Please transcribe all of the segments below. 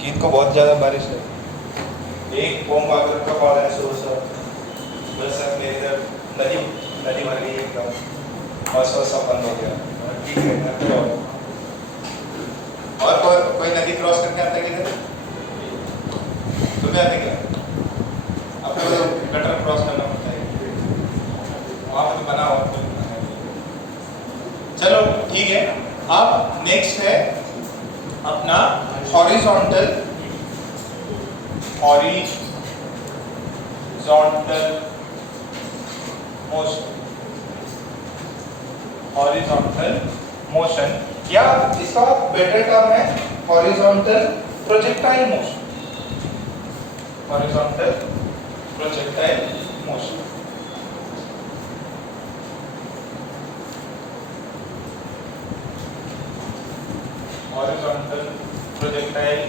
गीत को बहुत ज़्यादा बारिश है। एक ओम बागर का कॉल है सुबह बस सर मेरे इधर नदी नदी भर गई एकदम, बस बस सब बंद हो गया। ठीक है घर पे आओ। और कोई नदी क्रॉस करके आता है किधर? तुम्हें आते क्या? आपको तो गटर क्रॉस करना पड़ता है, वहाँ पे तो बना हुआ। चलो ठीक है। अब नेक्स्ट है अपना हॉरिजॉन्टल मोशन। हॉरिजॉन्टल मोशन या इसका बेटर टर्म है horizontal projectile motion. Horizontal projectile motion. Horizontal projectile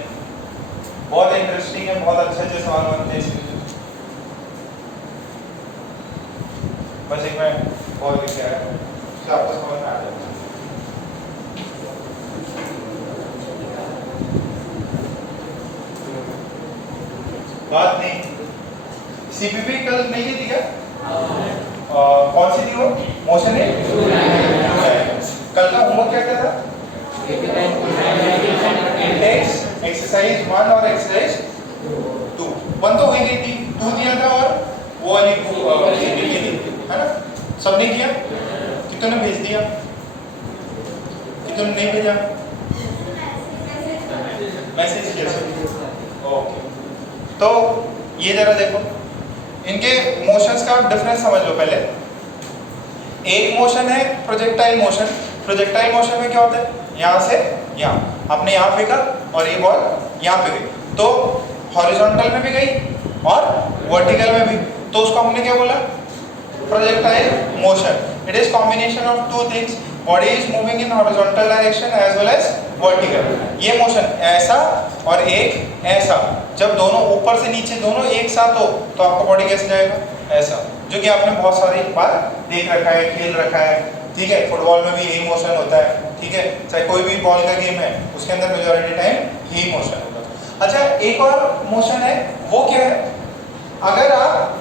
बहुत इंटरेस्टिंग है, बहुत अच्छे अच्छे सवाल बनते हैं इसमें। बस एक मैं और लिखा है उससे आपको समझ में आ जाएगा। बात नहीं, सीपीपी कल नहीं की थी क्या? कौन सी थी वो? मोशन है। कल का होमवर्क क्या क्या था? इंडेक्स एक्सरसाइज 1 और एक्सरसाइज 2। 1 तो हो गई थी, 2 दिया था और वो वाली है ना? सबने किया? कितने भेज दिया? कितने नहीं भेजा? मैसेज किया। ओके, तो ये जरा देखो, इनके मोशंस का डिफरेंस समझ लो पहले। एक मोशन है प्रोजेक्टाइल मोशन। प्रोजेक्टाइल मोशन में क्या होता है? यहाँ से यहाँ आपने यहाँ फेंका और ये बॉल यहाँ पे गई, तो हॉरिजॉन्टल में भी गई और वर्टिकल में भी, तो उसको हमने क्या बोला? Projectile motion. It is combination of two things, body is moving in horizontal direction as well as vertical. ये मोशन ऐसा और एक ऐसा, जब दोनों ऊपर से नीचे दोनों एक साथ हो तो आपका बॉडी कैसे जाएगा? ऐसा, जो कि आपने बहुत सारी बार देख रखा है, खेल रखा है। ठीक है, फुटबॉल में भी यही मोशन होता है। ठीक है, चाहे कोई भी बॉल का गेम है उसके अंदर मेजॉरिटी टाइम यही मोशन होता है। अच्छा, एक और मोशन है, वो क्या है? अगर आप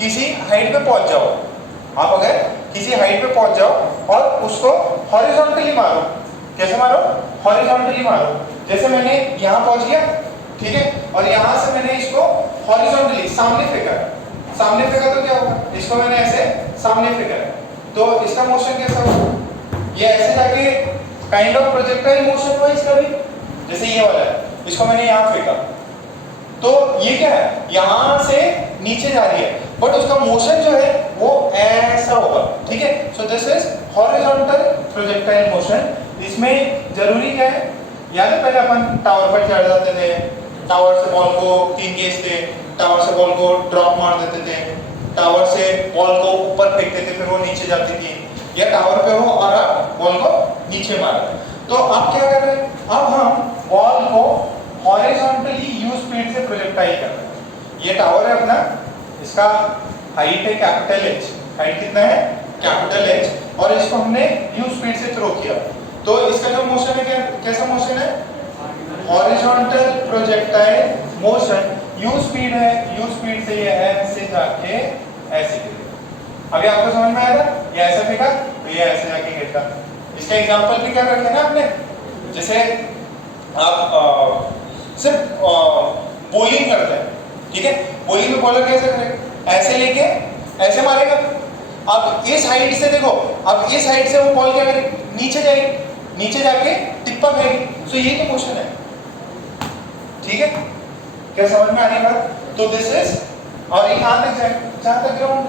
किसी हाइट पे पहुंच जाओ, आप अगर किसी हाइट पे पहुंच जाओ और उसको हॉरिजॉन्टली मारो। कैसे मारो? हॉरिजॉन्टली मारो। जैसे मैंने यहाँ पहुंच गया, ठीक है, और यहाँ से मैंने इसको हॉरिजॉन्टली सामने फेंका। सामने फेंका तो क्या होगा? इसको मैंने ऐसे सामने फेंका, तो इसका मोशन कैसा होगा? ये ऐसे जाके काइंड ऑफ प्रोजेक्टाइल मोशन हुआ इसका भी। जैसे ये वाला है, इसको मैंने यहाँ फेंका, तो ये क्या है? यहाँ से नीचे जा रही है, बट उसका मोशन जो है वो ऐसा होगा। ठीक है, so this is horizontal projectile motion. इसमें जरूरी क्या है? याद है पहले अपन टावर पर चढ़ जाते थे, टावर से बॉल को 3 केस थे, टावर से बॉल को ड्रॉप मार देते थे, टावर से बॉल को ऊपर फेंकते थे, फिर वो नीचे जाती थी, या टावर पे हो और आप बॉल को नीचे मार रहे। तो अब क्या कर रहे हैं? अब हम बॉल को हॉरिजॉन्टली यू स्पीड से प्रोजेक्टाइल कर रहे हैं। ये टावर है अपना, इसका हाइट है कैपिटल एच। हाइट कितना है? कैपिटल एच, और इसको हमने यू स्पीड से थ्रो किया। तो इसका जो मोशन है, कैसा मोशन है? Horizontal projectile motion. You speed है, यू स्पीड से ये ऐसे जाके ऐसे गिरेगा। अभी आपको समझ में आया था? ये ऐसा फेंका तो ये ऐसे जाके गिरता। इसका एग्जांपल भी क्या रखे ना आपने? जैसे आप सिर्फ बॉलिंग करते हैं, ठीक है, बॉलिंग में बॉलर कैसे करेगा? ऐसे लेके ऐसे मारेगा। अब इस हाइट से देखो, अब इस हाइट से वो बॉल क्या करेगी? नीचे जाएगी, नीचे जाके टिप्पा खाएगी। सो ये तो मोशन है। ठीक है, क्या समझ में आ रही बात? तो दिस इज, और ये कहां तक जाएगा? जहां तक ग्राउंड,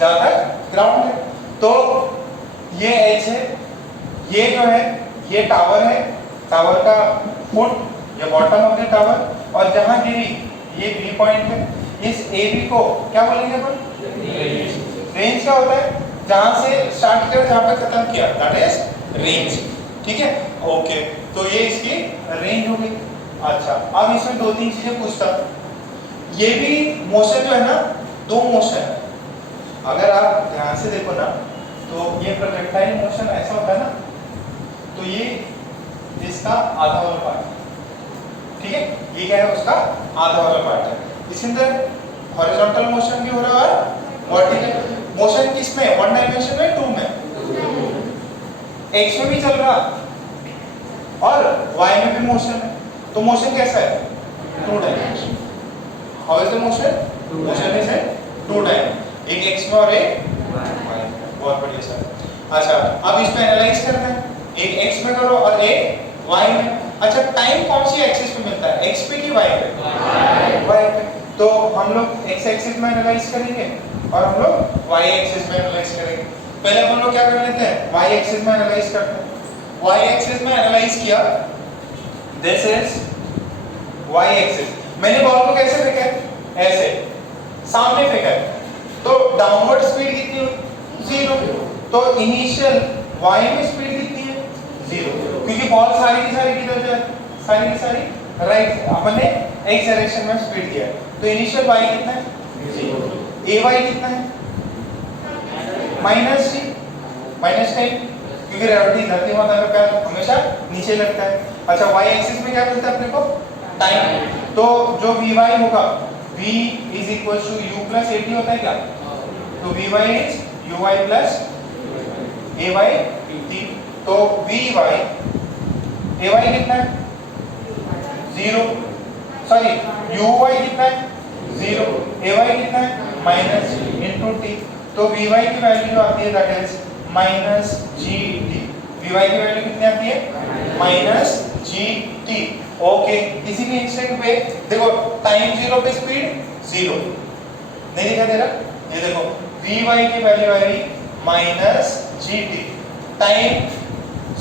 जहां तक ग्राउंड है। तो ये एच है, ये जो है ये टावर है, टावर का फुट या बॉटम ऑफ द टावर, और जहां गिरी ये बी पॉइंट है। इस ए बी को क्या बोलेंगे अपन? रेंज क्या होता है? जहां से स्टार्ट किया जहां पे खत्म किया, दैट इज रेंज। ठीक है, ओके, तो ये इसकी रेंज हो गई। अच्छा, अब इसमें 2-3 चीजें पूछता। ये भी मोशन जो है ना, 2 मोशन है। अगर आप ध्यान से देखो ना, तो ये प्रोजेक्टाइल मोशन ऐसा होता है ना, तो ये इसका आधा वाला पार्ट, ठीक है, क्या है उसका आधा वाला पार्ट है। इसी तरह हॉरिजॉन्टल मोशन भी हो रहा है और वर्टिकल मोशन किसमें, वन डायमेंशन में, टू में, एक्स में भी चल रहा और वाई में भी मोशन है। तो मोशन कैसा है, two dimension. How is the motion, motion is in two dimension, एक एक्स में और एक वाई में। बहुत बढ़िया सर। अच्छा अब इस पे एनालाइज करना है, एक एक्स में करो और एक वाई में। अच्छा टाइम कौन सी एक्सिस पे मिलता है, एक्स पे कि वाई पे, वाई पे। तो हम लोग एक्स एक्सिस में एनालाइज करेंगे और हम लोग वाई एक्सिस में एनालाइज करेंगे। पहले हम लोग क्या कर लेते हैं, वाई एक्सिस में एनालाइज करते हैं। वाई एक्सिस में एनालाइज किया, दिस इज वाई एक्सिस। मैंने बॉल को कैसे फेंका है, ऐसे सामने फेंका है, तो डाउनवर्ड स्पीड कितनी हुई, 0। तो इनिशियल वाई में स्पीड कितनी है, 0, क्योंकि बॉल सारी की सारी किधर जा, सारी की सारी राइट, अपने एक्स डायरेक्शन में स्पीड दिया है। तो इनिशियल वाई कितना है, 0। ए वाई कितना है, -g, -10, क्योंकि ग्रेविटी धरती माता का प्यार हमेशा नीचे लगता है। अच्छा वाई एक्सिस में क्या मिलता है अपने को, टाइम। तो जो vy होगा, v is equal to u plus at होता है क्या, तो vy is uy plus ay t। तो vy ay कितना है, 0, सॉरी uy कितना है, 0, ay कितना है, माइनस इनटू t। तो vy की वैल्यू आती है दैट इज -gt। vy की वैल्यू कितनी आती है, -gt। ओके किसी भी इंस्टेंट पे देखो टाइम 0 पे स्पीड 0 नहीं दिखा दे रहा, ये देखो vy की वैल्यू आई -gt। टाइम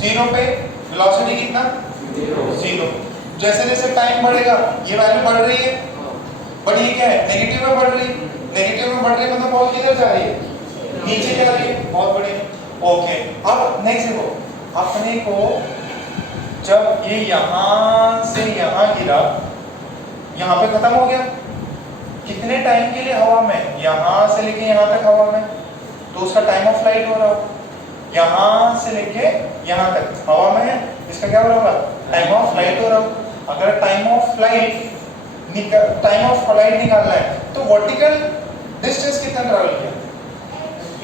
0 पे वेलोसिटी कितना, 0। जैसे जैसे टाइम बढ़ेगा ये वैल्यू बढ़ रही है, बट ये क्या है, नेगेटिव में बढ़ रही है। नेगेटिव में बढ़ रही है मतलब बॉल किधर जा रही है, नीचे जा रही है। बहुत बढ़िया। ओके अब नेक्स्ट देखो, अपने को जब ये यहां से यहां गिरा, यहां पे खत्म हो गया, कितने टाइम के लिए हवा में, यहां से लेके यहां तक हवा में, तो उसका टाइम ऑफ फ्लाइट हो रहा हो, यहां से लेके यहां तक हवा में है, इसका क्या हो रहा होगा, टाइम ऑफ फ्लाइट हो रहा हो। अगर टाइम ऑफ फ्लाइट निकालना है तो वर्टिकल डिस्टेंस कितना ट्रैवल किया,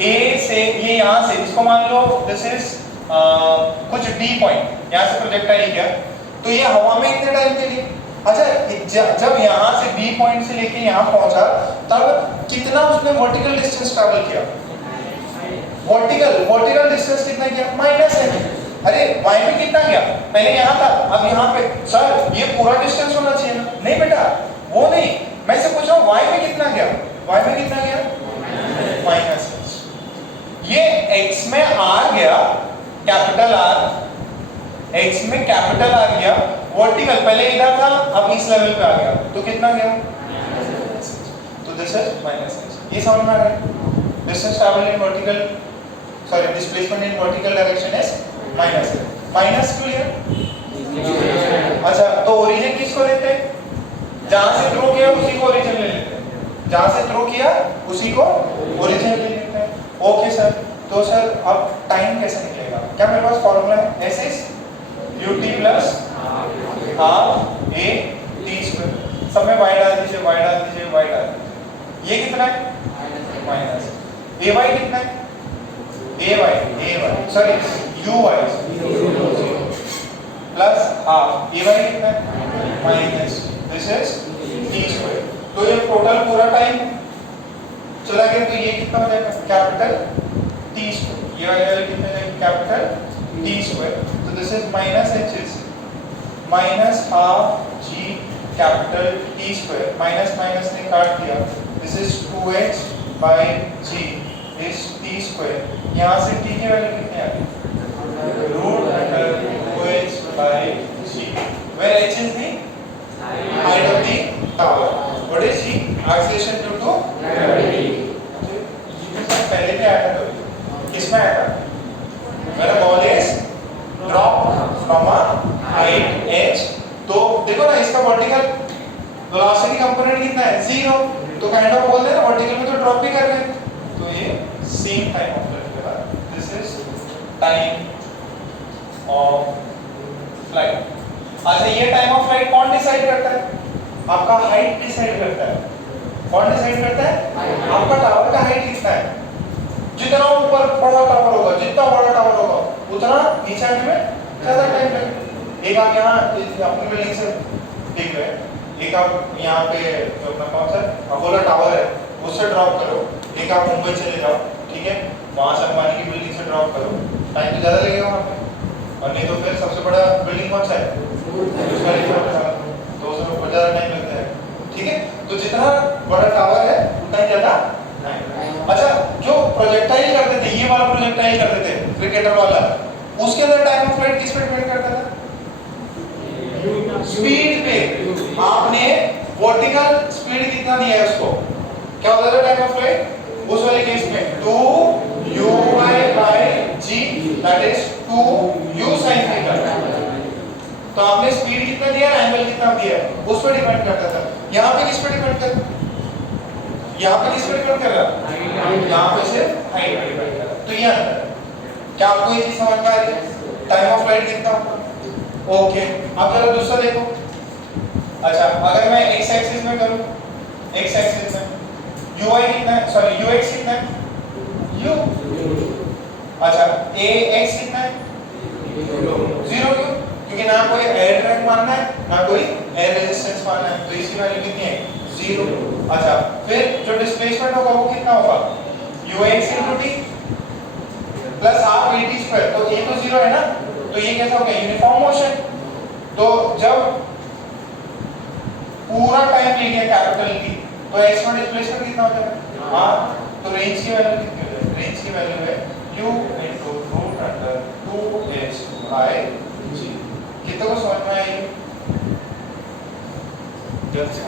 ए से ये यहां से, इसको मान लो दिस इज कुछ डी पॉइंट, यहां से प्रोजेक्टाइल किया, तो ये हवा में इतने टाइम के लिए। अच्छा जब यहां से बी पॉइंट से लेके यहां पहुंचा तब कितना उसने वर्टिकल डिस्टेंस ट्रैवल किया, वर्टिकल डिस्टेंस कितना किया, माइनस है। अरे वाई में कितना गया, पहले यहां था अब यहां पे, सर ये पूरा डिस्टेंस होना चाहिए ना, नहीं बेटा वो नहीं, मैं से पूछ रहा हूं वाई में कितना गया, वाई में कितना गया, माइनस। ये x में आ गया कैपिटल R, x में कैपिटल R गया, वर्टिकल पहले इधर था अब इस लेवल पे आ गया, तो कितना गया, तो दिस इज -h। ये समझ में आ गया, distance travel in vertical, sorry displacement in vertical direction is minus. Minus क्यों लिया, अच्छा तो ओरिजिन किसको लेते हैं, जहां से थ्रो किया उसी को ओरिजिन ले लेते हैं, जहां से थ्रो किया उसी को ओरिजिन ले लेते हैं। ओके सर, तो सर अब टाइम कैसे निकलेगा, क्या मेरे पास फॉर्मूला है, S is ut plus half A T square, सब में y डाल दीजिए, y डाल दीजिए, y डाल दीजिए। ये कितना है, माइनस ए वाई कितना है, A Y sorry U Y plus half A Y कितना है, minus this is T square. तो ये टोटल पूरा टाइम चला गया, तो ये कितना हो जाएगा, कैपिटल टी स्क्वायर, ये वाला कितना है, कैपिटल टी स्क्वायर। तो this is -h is -half g capital T square, minus minus ने काट दिया, this is 2h by g is T square. यहाँ से t की वैल्यू कितनी आ गई, √2h by g, where h is the height of the tower, what is g, acceleration due to gravity। पहले भी आया था, कभी किसमें आया था, मेरा ball is drop from a height h। तो देखो ना इसका वर्टिकल वेलोसिटी कंपोनेंट कितना है, 0, तो काइंड ऑफ बोल रहे हैं ना वर्टिकल में तो ड्रॉप भी कर रहे हैं, तो ये सेम टाइम ऑफ फ्लाइट के बाद, this is time of flight. अच्छा ये टाइम ऑफ फ्लाइट कौन डिसाइड करता है, आपका हाइट डिसाइड करता है। कौन डिसाइड करता है? आपका टावर का हाइट कितना है। जितना ऊपर बड़ा टावर होगा, जितना बड़ा टावर होगा उतना नीचे आने में ज्यादा टाइम लगेगा। एक आप यहाँ अपनी बिल्डिंग से देख रहे हैं, एक आप यहाँ पे जो अपना कौन सा अपोलो टावर है उससे ड्रॉप करो, एक आप मुंबई चले जाओ, ठीक है, वहां से अंबानी की बिल्डिंग से ड्रॉप करो, टाइम तो ज्यादा लगेगा वहां पे। और नहीं तो फिर सबसे बड़ा बिल्डिंग कौन सा है? तो उसमें बहुत ज्यादा टाइम लगता है, ठीक है। तो जितना बड़ा टावर है उतना ही ज्यादा टाइम। अच्छा, जो प्रोजेक्टाइल करते थे, ये वाला प्रोजेक्टाइल करते थे क्रिकेटर वाला, उसके अंदर टाइम ऑफ फ्लाइट किस पे डिपेंड करता था? स्पीड पे। आपने वर्टिकल स्पीड कितना दिया है उसको, क्या होता था टाइम ऑफ फ्लाइट? उस वाले केस में 2u/g that is 2u sin theta. तो आपने स्पीड कितना दिया, एंगल कितना दिया, उस पर डिपेंड करता था। यहाँ पे किस पे डिपेंड कर, यहाँ पे किस पे डिपेंड कर रहा? यहाँ पे सिर्फ हाइट पे डिपेंड कर रहा। तो ये अंतर है। क्या आपको ये चीज समझ में आ रही है? टाइम ऑफ फ्लाइट कितना होगा? ओके, अब जरा दूसरा देखो। अच्छा, अगर मैं x एक्सिस में करूं, x एक्सिस में ui कितना है, सॉरी ux कितना है, u। अच्छा, ax कितना है, 0 क्यों? क्योंकि ना कोई एयर ड्रैग मानना है ना कोई एयर रेजिस्टेंस मानना है, तो इसकी वैल्यू कितनी है, 0। अच्छा, फिर जो डिस्प्लेसमेंट होगा वो कितना होगा, ux * t plus half at²। तो a तो 0 है ना, तो ये कैसा हो गया, यूनिफॉर्म मोशन। तो जब पूरा टाइम ले गया कैपिटल T, तो x में डिस्प्लेसमेंट कितना हो जाएगा, हाँ। तो रेंज की वैल्यू कितनी हो जाएगी, रेंज की वैल्यू है u × √2h/g। कितने को समझ में आएगी? जल्दी से।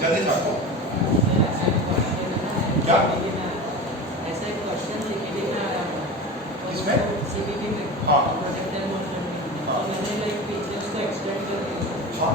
जल्दी छापो। क्या ऐसा एक क्वेश्चन सीपीटी में आया था। किसमें? सीपीटी में। हाँ। प्रोजेक्टाइल मोशन में। हाँ। तो मैंने लाइक पीछे उसको एक्सटेंड कर दिया। हाँ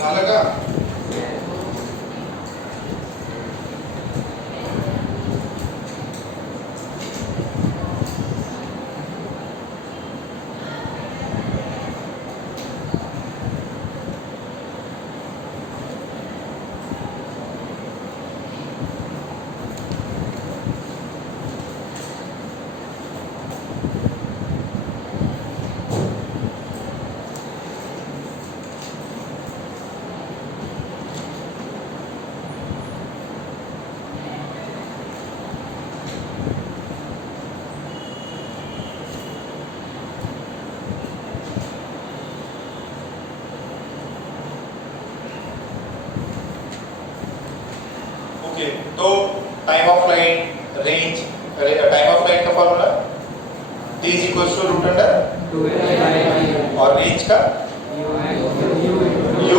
झालं का? ओके, तो time of flight, range, time of flight का formula t is equal to root under 2l/v और रेंज का u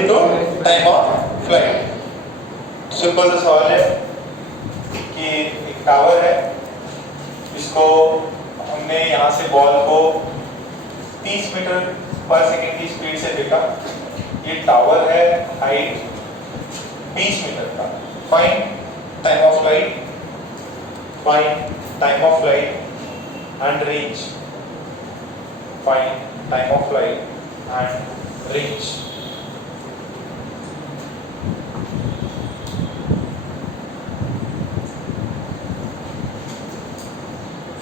into time of flight. Simple सा सवाल है कि एक टावर है, इसको हमने यहाँ से बॉल को 30 मीटर पर सेकंड की स्पीड से फेंका। ये टावर है, हाइट 20 मीटर का। Find time of flight, find time of flight and range, find time of flight and range.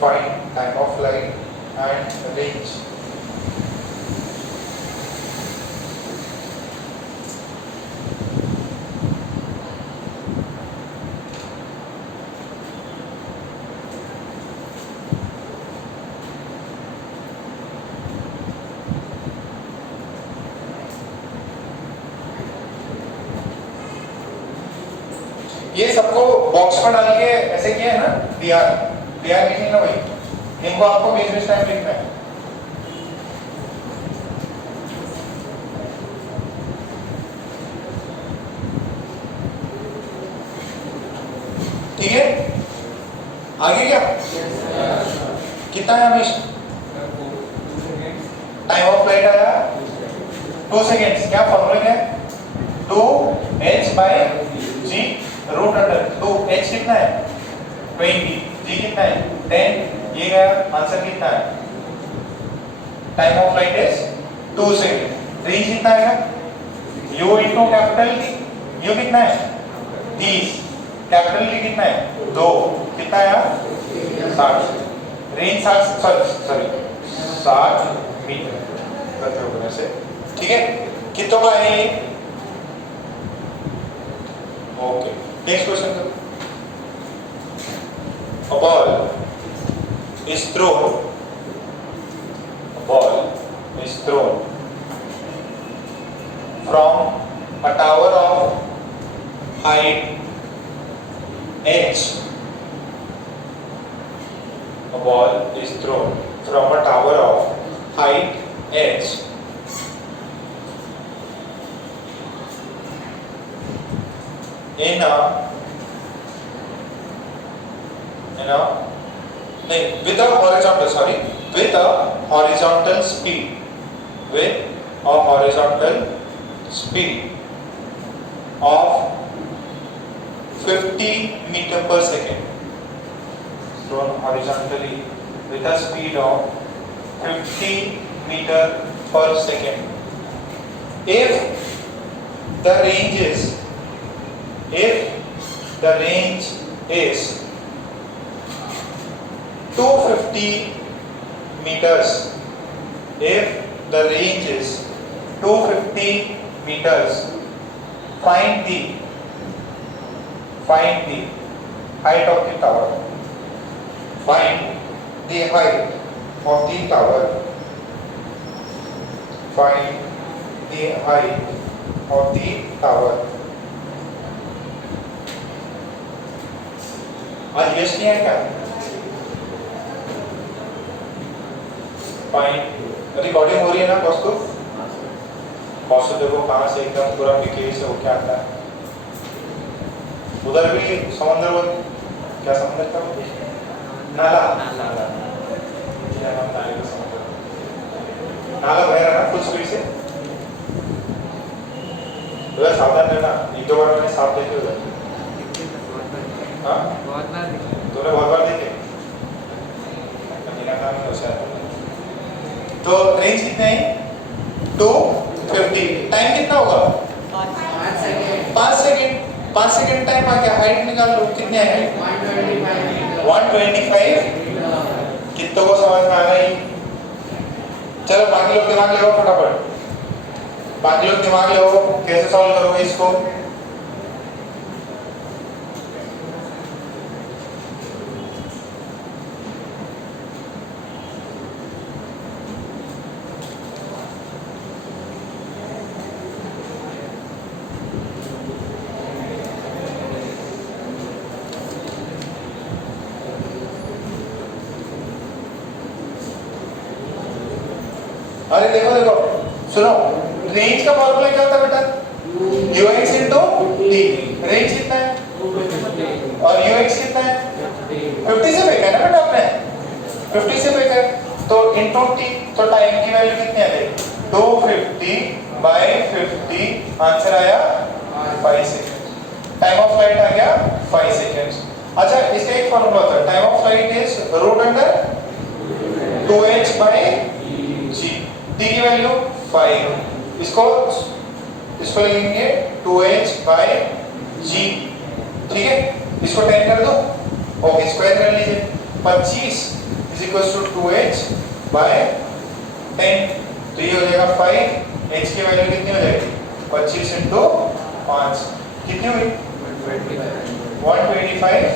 Find time of flight and range. ये सबको बॉक्स में डाल के ऐसे किया है ना, डीआर लिखेंगे भाई, इनको आपको बेस टाइम लिखना है। ठीक है, आगे क्या कितना है हमेशा? टाइम ऑफ फ्लाइट आया 2 सेकेंड्स। क्या फॉर्मूला क्या है? 2h/g रूट अंडर 2h कितना है? 20, g कितना है? 10। ये गया आंसर कितना है? Time of flight is 2 second. Range कितना आएगा? u इनटू कैपिटल u कितना है? 30। कैपिटल T कितना है? 2। कितना आया? 60। रेंज 60 मीटर करते होने से। ठीक है, कितनों का है ये? ओके, नेक्स्ट क्वेश्चन करो। A ball is thrown. A ball is thrown from a tower of height h. A ball is thrown from a tower of height h in a with a horizontal speed, with a horizontal speed of 50 meter per second, thrown horizontally with a speed of 50 meter per second. If the range is 250 meters, if the range is 250 meters, find the height of the tower. Find the height of the tower. Find the height of the tower. आज यश नहीं है क्या? Fine recording हो रही है ना कौस्तु? कौस्तु देखो कहाँ से एकदम पूरा पीके से होके आता है। उधर भी समंदर, क्या समंदर का नाला नाला नाला बह रहा है फुल स्पीड से। उधर सावधान रहना, एक दो बार मैंने साफ देखे उधर। हाँ बहुत बार देखे। तूने बहुत बार देखे? महीना काम में हो शायद। तो रेंज कितना है? 250। टाइम कितना होगा? 5 सेकंड। 5 सेकंड टाइम आ गया। हाइट निकाल लो, कितने है? 125। कितनों को समझ में आ गई? चलो बाकी लोग दिमाग लगाओ फटाफट। बाकी लोग दिमाग लगाओ, कैसे सॉल्व करोगे इसको? अरे देखो देखो सुनो, रेंज का फॉर्मूला क्या होता है बेटा? ux into T. रेंज कितना है और ux कितना है? 50 से फेंका है ना बेटा आपने, 50 से फेंका है तो इंटू टी। तो टाइम की वैल्यू कितनी आ गई? 250 बाय 50। आंसर आया 5 सेकंड। टाइम ऑफ फ्लाइट आ गया 5 सेकंड्स। अच्छा इसका एक फॉर्मूला होता है, time of flight is root under 2h by g। T की वैल्यू 5। इसको लिखेंगे 2h बाय g। ठीक है, इसको 10 कर दो। ओके, स्क्वायर कर लीजिए। 25 is equal to 2h bye 10। तो ये हो जाएगा 5। h की वैल्यू कितनी हो जाएगी? 25 इंटू 5 कितनी हुई? 125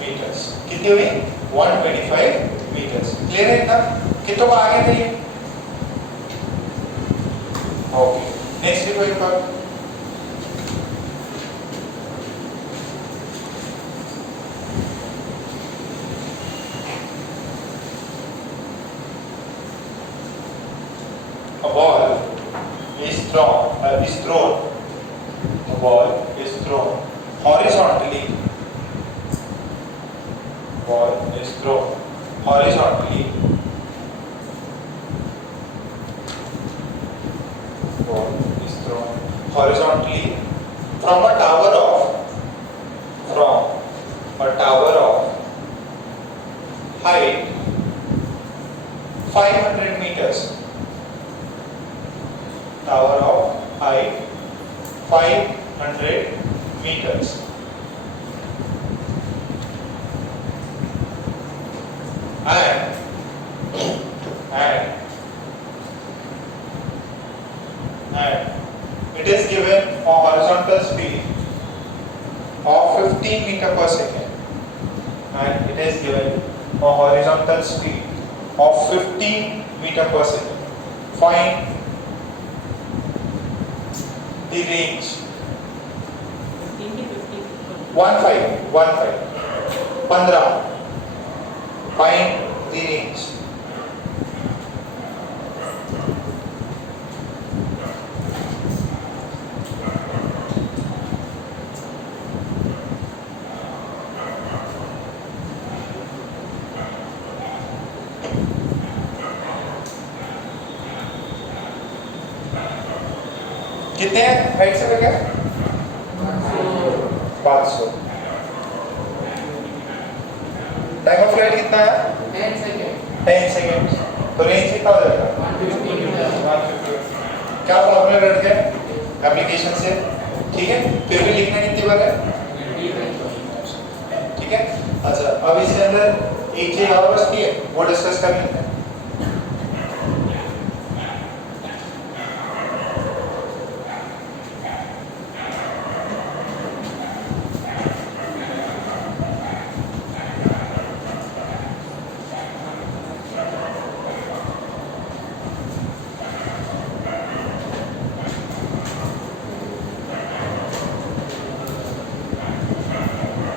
मीटर्स। कितनी हुई? 125 मीटर्स। क्लियर है इतना? कितनों को आगे थे ये? ओके, नेक्स्ट लिखो एक बार। A ball is thrown. A ball is thrown horizontally. Ball is thrown horizontally. Ball is thrown horizontally from a tower of height 500 meters. Tower of height 500 meters. And it is given a horizontal speed of 15 meter per second. And it is given a horizontal speed of 15 meter per second. Find the range. 15. Find the range. कितने height से लेकर 500। Time of flight कितना है? 10 second 10 second. तो range कितना हो जाएगा? 150 metre. 150। क्या फॉर्मूला रट गया एप्लीकेशन से? ठीक है, फिर भी लिखना कितनी बार है? ठीक है। अच्छा, अब इसके अंदर एक चीज और बचती है, वो डिस्कस कर लेते हैं।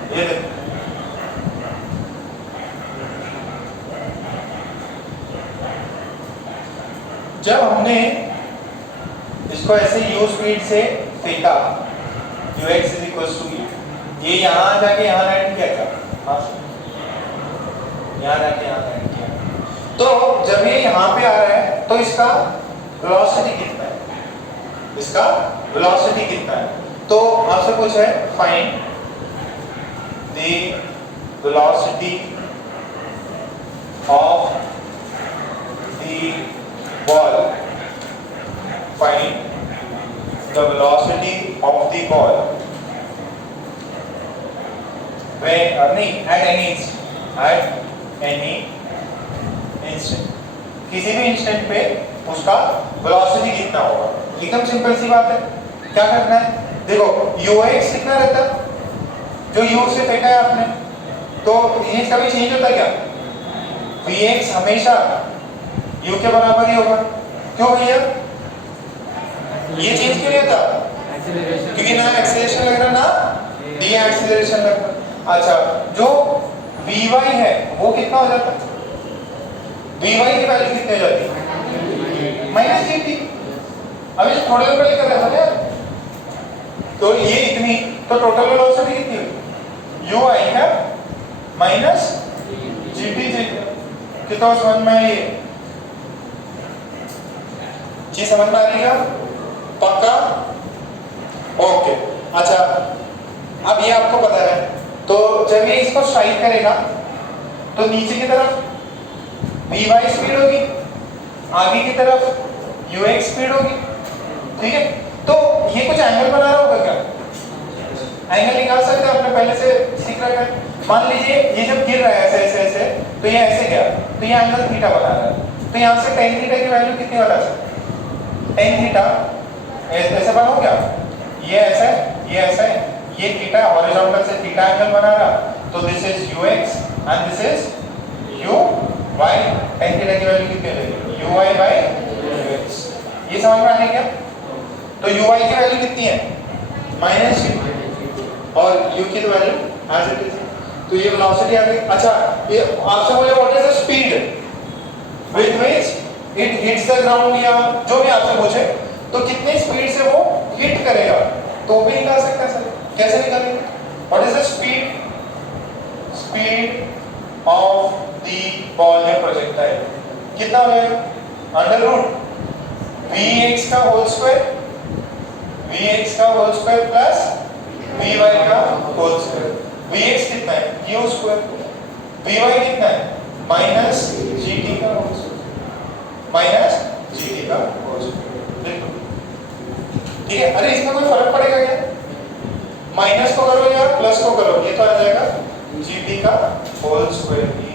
ये देखो, जब हमने इसको ऐसे u स्पीड से फेंका, ux is equal to u, ये यहाँ जाके यहाँ लैंड किया था, हाँ यहाँ जाके यहाँ लैंड किया। तो जब ये यहाँ पे आ रहा है तो इसका वेलोसिटी कितना है? इसका वेलोसिटी कितना है? तो आपसे पूछा है find the velocity of the ball, find the velocity of the ball when at any instant, किसी भी इंस्टेंट पे उसका वेलोसिटी कितना होगा। एकदम सिंपल सी बात है, क्या करना है? देखो ux कितना रहता जो u से फेंका है आपने, तो ये कभी चेंज होता क्या? vx हमेशा u के बराबर ही होगा। क्यों भैया? ये चेंज क्यों नहीं होता? क्योंकि ना एक्सेलरेशन लग रहा ना डी एक्सेलरेशन लग रहा। अच्छा, जो vy है वो कितना हो जाता? vy की वैल्यू कितनी हो जाती? Minus gt। अभी जो थोड़ी देर पहले कर रहा था ना, तो ये इतनी, तो टोटल वेलोसिटी कितनी हुई? u आई है माइनस gt जी। कितना समझ में आई? चीज समझ में आ रही है? पक्का? ओके। अच्छा, अब ये आपको पता है, तो जब ये इसको स्ट्राइक करेगा तो नीचे की तरफ vy स्पीड होगी, आगे की तरफ ux स्पीड होगी। ठीक है, तो ये कुछ एंगल बना रहा होगा क्या? एंगल निकाल सकते हैं, आपने पहले से सीख रखा है। मान लीजिए ये जब गिर रहा है ऐसे ऐसे ऐसे, तो ये ऐसे गया, तो ये एंगल थीटा बना रहा है। तो यहाँ से tan थीटा की वैल्यू कितनी बना सकते? tan थीटा ऐसे बना हो क्या? ये ऐसा है, ये ऐसा है, ये थीटा हॉरिजॉन्टल से थीटा एंगल बना रहा, तो this is ux and this is uy। tan theta की वैल्यू कितनी रहेगी? uy by ux। ये समझ में आ रहा है क्या? तो uy की वैल्यू कितनी है? माइनस u, और u की वैल्यू एज इट इज। तो ये वेलोसिटी आ गई। अच्छा, ये आपसे बोले what is the speed with which it hits the ground, या जो भी आपसे पूछे तो कितनी स्पीड से वो हिट करेगा, तो वो भी निकाल सकते हैं सर। कैसे निकालेंगे? What is the speed of the ball या प्रोजेक्टाइल? कितना हो जाएगा? अंडर रूट vx का होल स्क्वायर, vx का होल स्क्वायर प्लस vy का होल स्क्वायर। vx कितना है? u square. vy कितना है? माइनस gt का होल स्क्वायर, माइनस gt का होल स्क्वायर। देखो, ठीक है। अरे इसमें कोई फर्क पड़ेगा क्या? माइनस को करो या प्लस को करो, ये तो आ जाएगा gt का होल स्क्वायर ही।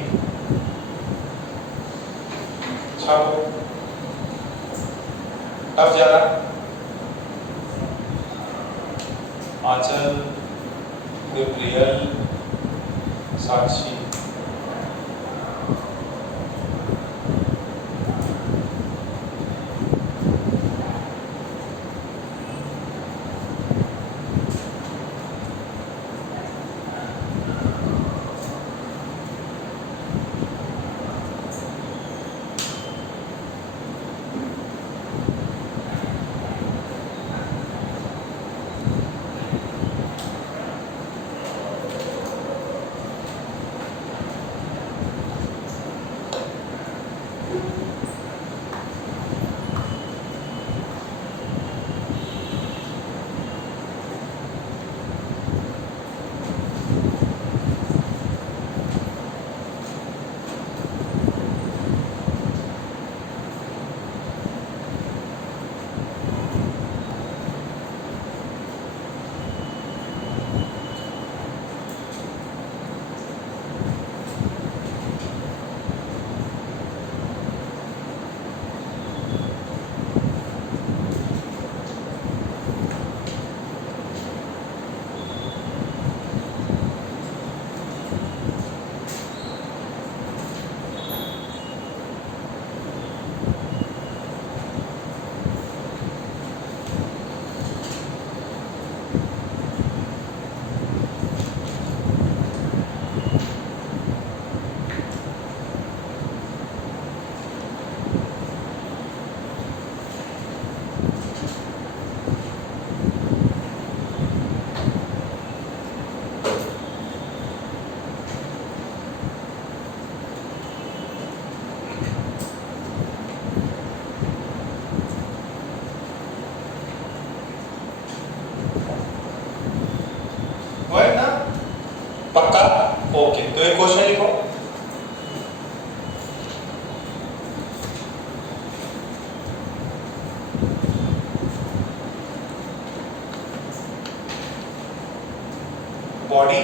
छापो, टफ जा रहा। आंचल, रियल, साक्षी। वो है ना पक्का? ओके, तो एक क्वेश्चन लिखो। Body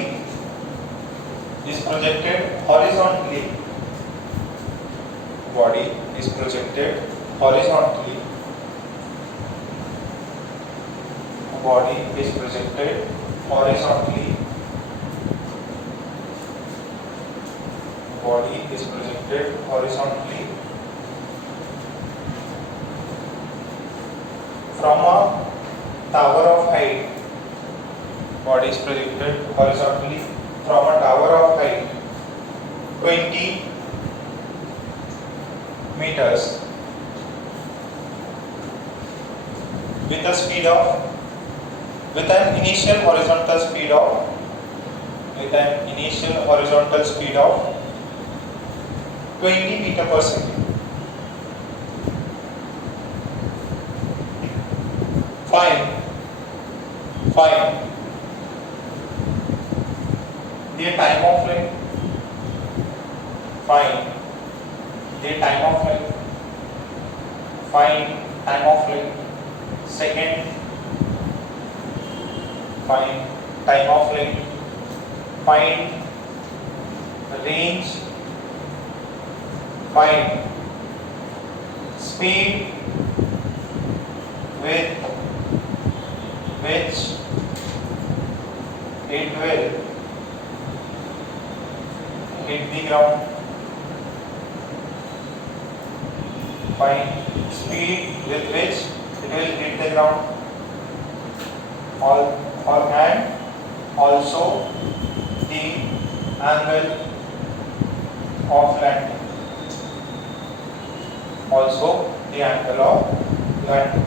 is projected horizontally. Body is projected horizontally. Body is projected horizontally. Body is projected horizontally from a tower of height. Body is projected horizontally from a tower of height 20 meters with a speed of with an initial horizontal speed of 20 meter per second. Find the time of flight. Find the time of flight. Find time of flight. Second, find time of flight. Find range. Find speed with which it will hit the ground. Find speed with which it will hit the ground. And also the angle of landing. Also the angle of landing.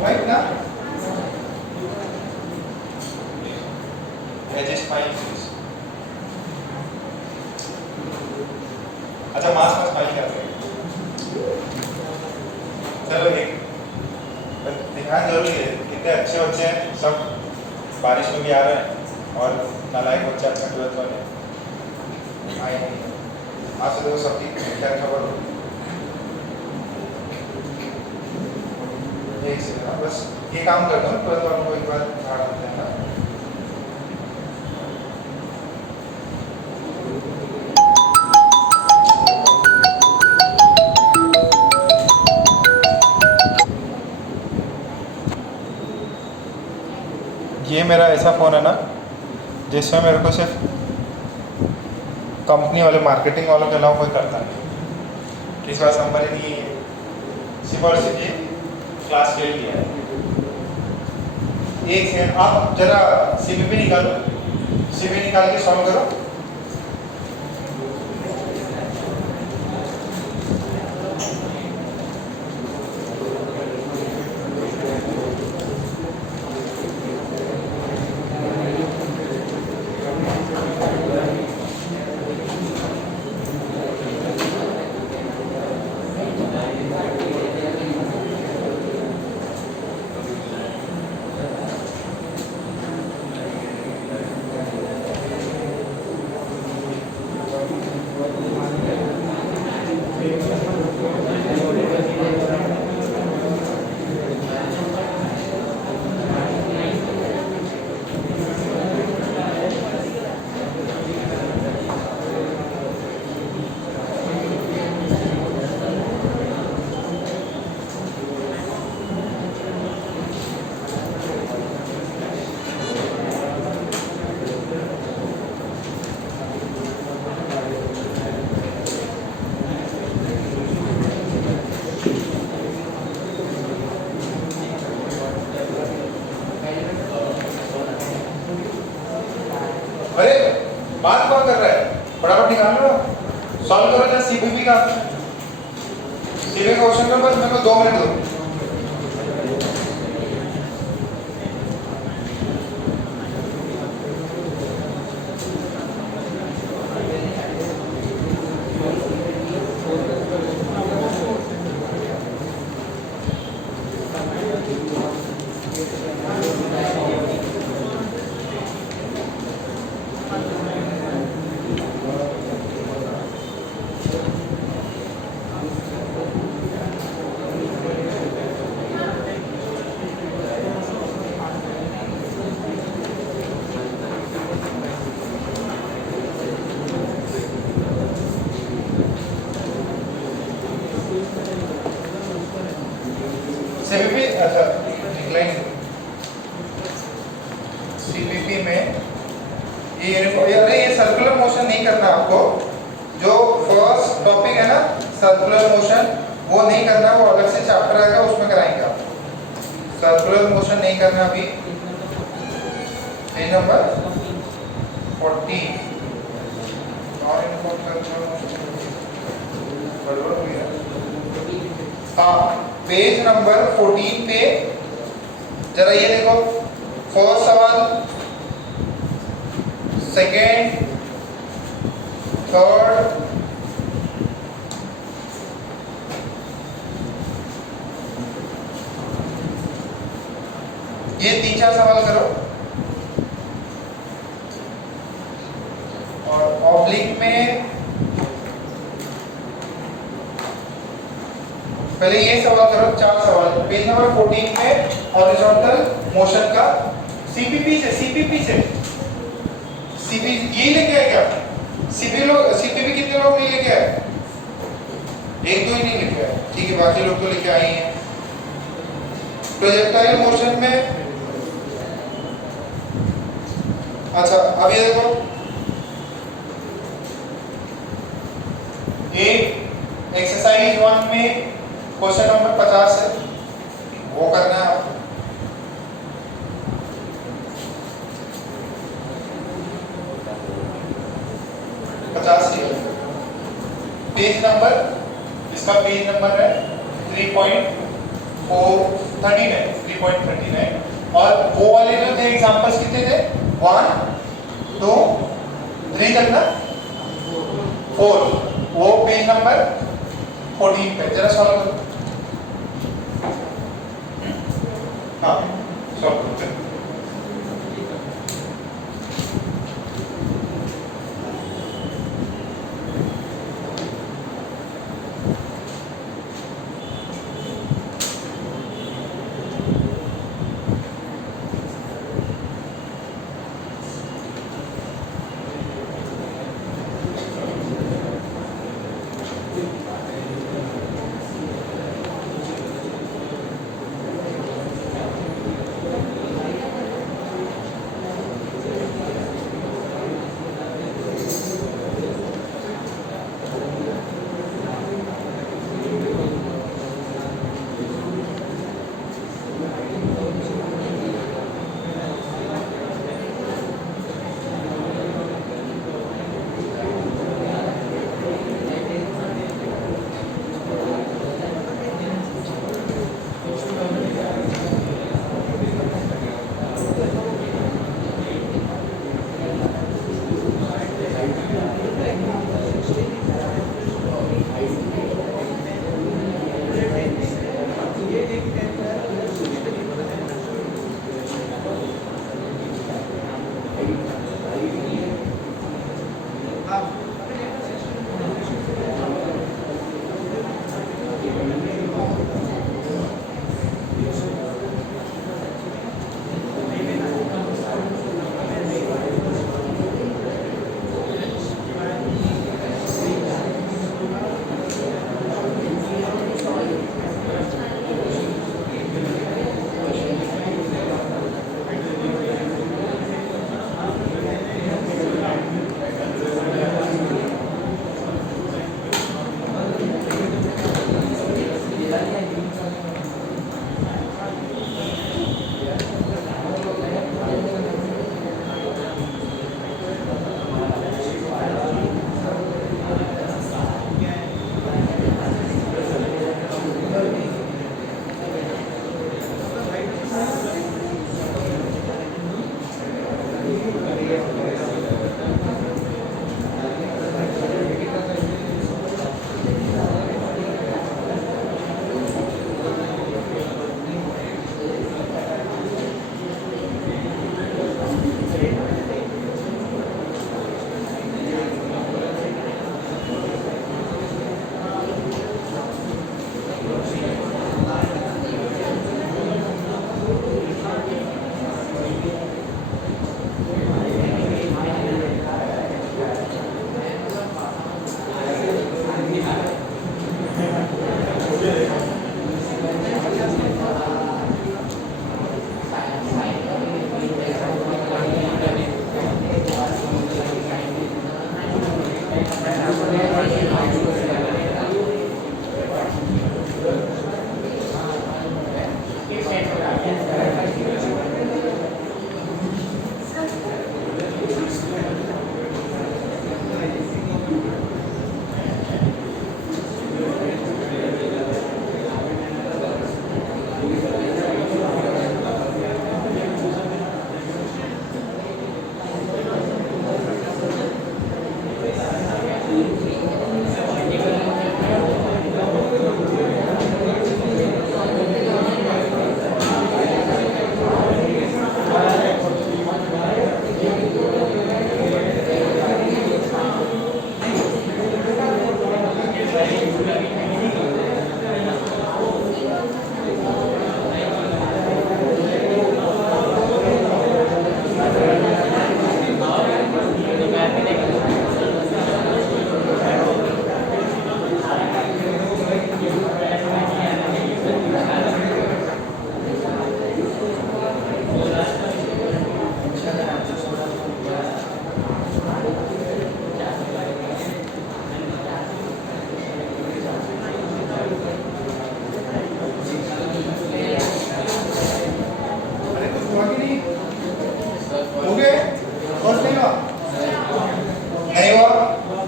Right now, edges file please. अच्छा मास मास file क्या है? चलो एक ध्यान जरूरी है, कितने अच्छे बच्चे हैं सब, बारिश में भी आ रहे हैं और नालायक बच्चे अपने 12th वाले आए नहीं। आज से देखो सबकी क्या खबर हो। एक सेकंड बस ये काम करता हूँ, तुरंत आपको एक बार झाड़ देना। ये मेरा ऐसा फ़ोन है ना जिसमें मेरे को सिर्फ कंपनी वाले मार्केटिंग वालों के अलावा कोई करता नहीं, किसी पास नंबर ही नहीं है, सिर्फ और सिर्फ ये क्लास ले लिया है। एक सेकंड आप जरा सीबीपी निकालो, सीबी निकाल के सॉल्व करो। अरे बात कौन कर रहा है, फटाफट निकाल लो, सॉल्व करो जरा सीबीपी का। सीबीपी क्वेश्चन में बस मेरे को 2 मिनट दो। सीबीपी अच्छा डिक्लाइन सीबीपी में ये सर्कुलर मोशन नहीं करना आपको। जो फर्स्ट टॉपिक है ना सर्कुलर मोशन, वो नहीं करना, वो अलग से चैप्टर आएगा उसमें कराएंगे आप। सर्कुलर मोशन नहीं करना अभी। Page number 40 non uniform circular motion गड़बड़ हो गया। हाँ पेज नंबर 14 पे जरा ये देखो, फर्स्ट सवाल, सेकेंड, थर्ड, ये 3-4 सवाल करो। और ऑब्लिक में पहले ये सवाल करो, 4 सवाल पेज नंबर 14 में हॉरिजॉन्टल मोशन का सीपीपी से सीपी ये लेके आए क्या? सीपीपी कितने लोग नहीं लेके आए? 1-2 ही नहीं लेके आए, ठीक है, बाकी लोग तो लेके आए हैं। प्रोजेक्टाइल मोशन में अच्छा अब ये देखो, एक एक्सरसाइज 1 में क्वेश्चन नंबर 50 है, वो करना है आपको। पेज नंबर, इसका पेज नंबर है 3.39 और वो वाले जो थे एग्जांपल्स कितने थे? 1 2 3 तक ना, 4, वो पेज नंबर 14 पे जरा सॉल्व करो। हाँ सॉल्व करो।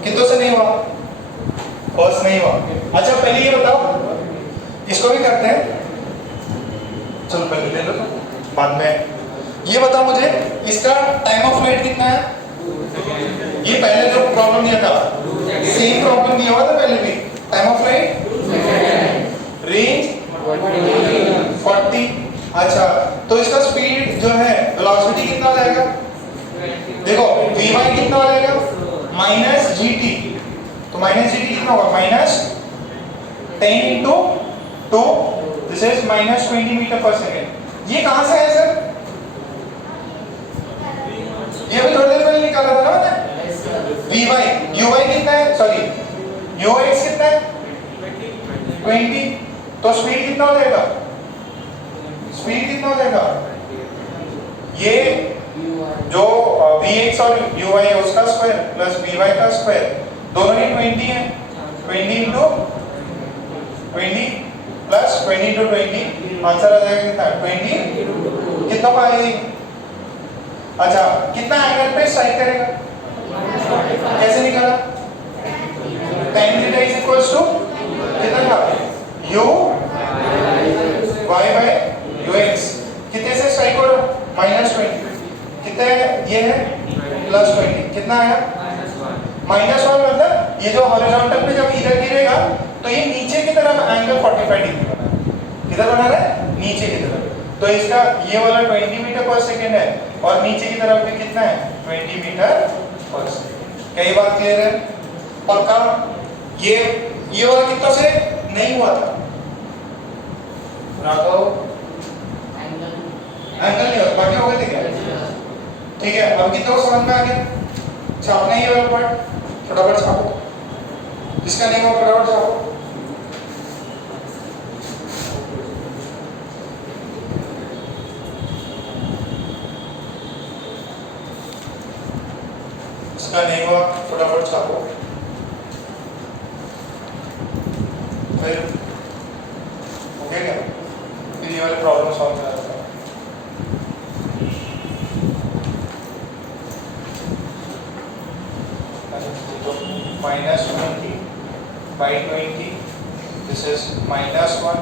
कितनों से नहीं हुआ? फर्स्ट नहीं हुआ। अच्छा पहले ये बताओ, इसको भी करते हैं, चलो पहले ले लो बाद में। ये बताओ मुझे, इसका टाइम ऑफ फ्लाइट कितना है? ये पहले जो प्रॉब्लम दिया था सेम प्रॉब्लम दिया हुआ था पहले भी। Time of flight range 40। अच्छा तो इसका स्पीड जो है वेलोसिटी कितना हो जाएगा? देखो vy कितना हो जाएगा? Minus gt। तो माइनस gt कितना होगा? Minus 10 into 2, this is minus 20 metre per second. ये कहां से है सर? ये भी थोड़ी देर पहले निकाला था ना मैंने। vy uy कितना है? सॉरी ux कितना है? 20। तो स्पीड कितना हो जाएगा? स्पीड कितना हो जाएगा? ये जो vx और uy है उसका स्क्वायर प्लस vy का स्क्वायर, दोनों ही 20 है। 20 इंटू 20 प्लस 20 इंटू 20, आंसर आ जाएगा कितना? 20 कितना पाएगी? अच्छा कितना एंगल पे स्ट्राइक करेगा? कैसे निकाला? tan theta is equals to कितना था? u y by ux। कितने से स्ट्राइक हो रहा? माइनस 20। कितने ये है? प्लस 20। कितना आया? माइनस 1। मतलब ये जो हॉरिजॉन्टल पे जब इधर गिरेगा तो ये नीचे की तरफ एंगल 45 डिग्री बना है। किधर बना रहा है? नीचे की तरफ। तो इसका ये वाला 20 मीटर पर सेकेंड है और नीचे की तरफ भी कितना है? 20 मीटर पर सेकेंड। कई बात क्लियर है? और कम ये वाला कितना से नहीं हुआ था? राघव एंगल नहीं होता, बाकी हो गए थे क्या? ठीक है, अब कितना को समझ में आ गया? छापना ही है वाला पार्ट, फटाफट छापो। जिसका नहीं हुआ फटाफट छापो। इसका नहीं हुआ फटाफट छापो। फिर हो गया क्या? फिर ये वाले प्रॉब्लम सॉल्व करा देता हूं। minus 20 by 20, this is minus 1,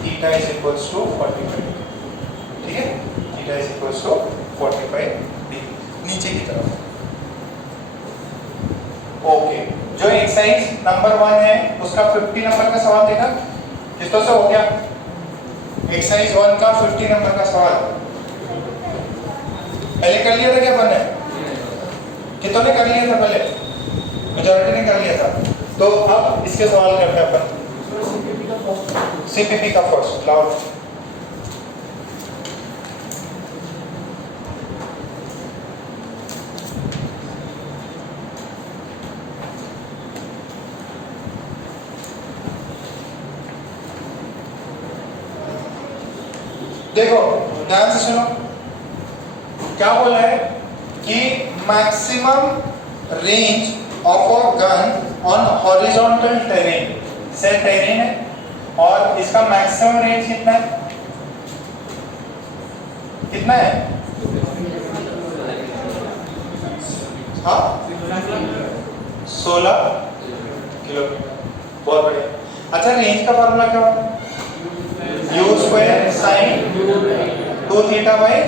theta is equals to 45 degree। ठीक है, theta is equals to 45 degree नीचे की तरफ। ओके, जो एक्सरसाइज नंबर 1 है उसका 50 नंबर का सवाल देखा किस्तों से हो गया? एक्सरसाइज 1 का 50 नंबर का सवाल पहले कर लिया था क्या अपन ने? कितनों ने कर लिया था पहले? मेजॉरिटी ने कर लिया था। तो अब इसके सवाल करते हैं अपन। सीपीपी का फर्स्ट लाओ। देखो ध्यान से सुनो, क्या बोला है कि maximum range of a gun on horizontal terrain, से टेरेन है और इसका मैक्सिमम रेंज कितना है? कितना है? हाँ 16 किलोमीटर, बहुत बढ़िया। अच्छा रेंज का फॉर्मूला क्या होता है? You square sine 2 theta by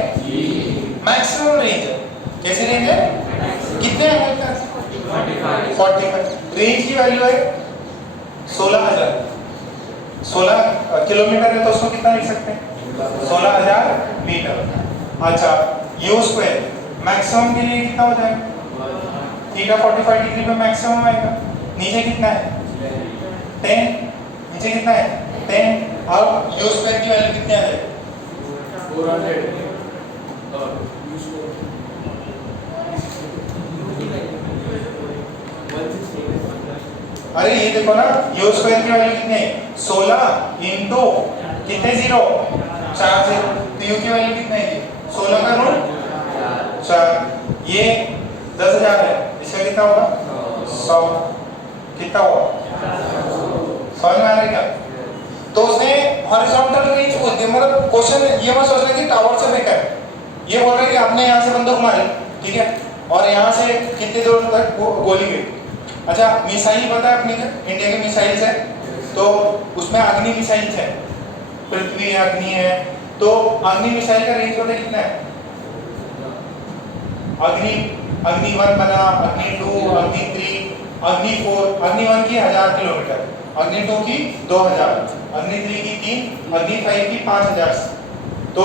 maximum range है। कैसी रेंज है? कितने एंगल का? 45। रेंज की वैल्यू है 16,000, 16 किलोमीटर है तो उसको कितना लिख सकते हैं? 16,000 मीटर। अच्छा यू स्क्वायर मैक्सिमम के लिए कितना हो जाएगा? थीटा 45 डिग्री पे मैक्सिमम आएगा। नीचे कितना है? 10। नीचे कितना है? 10। अब यू स्क्वायर की वैल्यू कितनी आ जाएगी? 400 अरे ये देखो ना, यू स्क्वायर की वैल्यू कितनी है? 16 इंटू कितने जीरो? 4 जीरो। तो यू की वैल्यू कितनी है? 16 का रूट 4। ये 10,000 है, इसका कितना होगा? 100। कितना हुआ? 100 में आ रहा है क्या? तो उसने हॉरिजॉन्टल रेंज पूछ दी। मतलब क्वेश्चन ये मत सोचना कि टावर से फेंका है, ये बोल रहा है कि आपने यहाँ से बंदूक मारी, ठीक है, और यहाँ से कितनी दूर तक वो गोली गई। अच्छा मिसाइल पता है अपनी, इंडिया की मिसाइल्स है तो उसमें अग्नि मिसाइल्स है, पृथ्वी अग्नि है। तो अग्नि मिसाइल का रेंज पता है कितना है? अग्नि 1 बना, अग्नि 2, अग्नि 3, अग्नि 4। अग्नि 1 की 1000 किलोमीटर, अग्नि 2 की 2000, अग्नि 3 की 3, अग्नि 5 की 5000। तो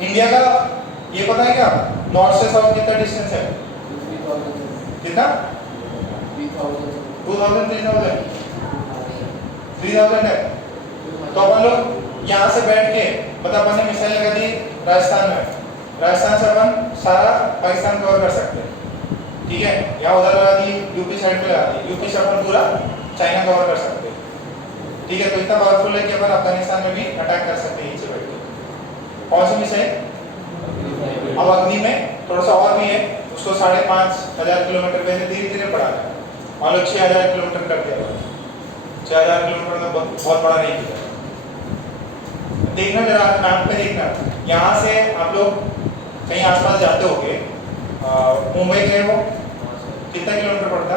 इंडिया का ये पता है क्या, नॉर्थ से साउथ कितना डिस्टेंस है? कितना? 2000, 3000 है। तो अपन लोग यहाँ से बैठ के मतलब अपन ने मिसाइल लगा दी राजस्थान में, राजस्थान से अपन सारा पाकिस्तान कवर कर सकते हैं, ठीक है। यहाँ उधर लगा दी, यूपी साइड पे लगा दी, यूपी से अपन पूरा चाइना कवर कर सकते हैं, ठीक है। तो इतना पावरफुल है कि अपन अफगानिस्तान में भी अटैक कर सकते हैं नीचे बैठ के। कौन सी मिसाइल? अब अग्नि में थोड़ा सा और भी है, उसको 5,500 किलोमीटर पे धीरे धीरे बढ़ा है, मान लो 6,000 किलोमीटर कर दिया। 6,000 किलोमीटर में बहुत बड़ा रेंज है। देखना जरा मैप पे देखना, यहाँ से आप लोग कहीं आसपास जाते होंगे, मुंबई गए हो, कितना किलोमीटर पड़ता?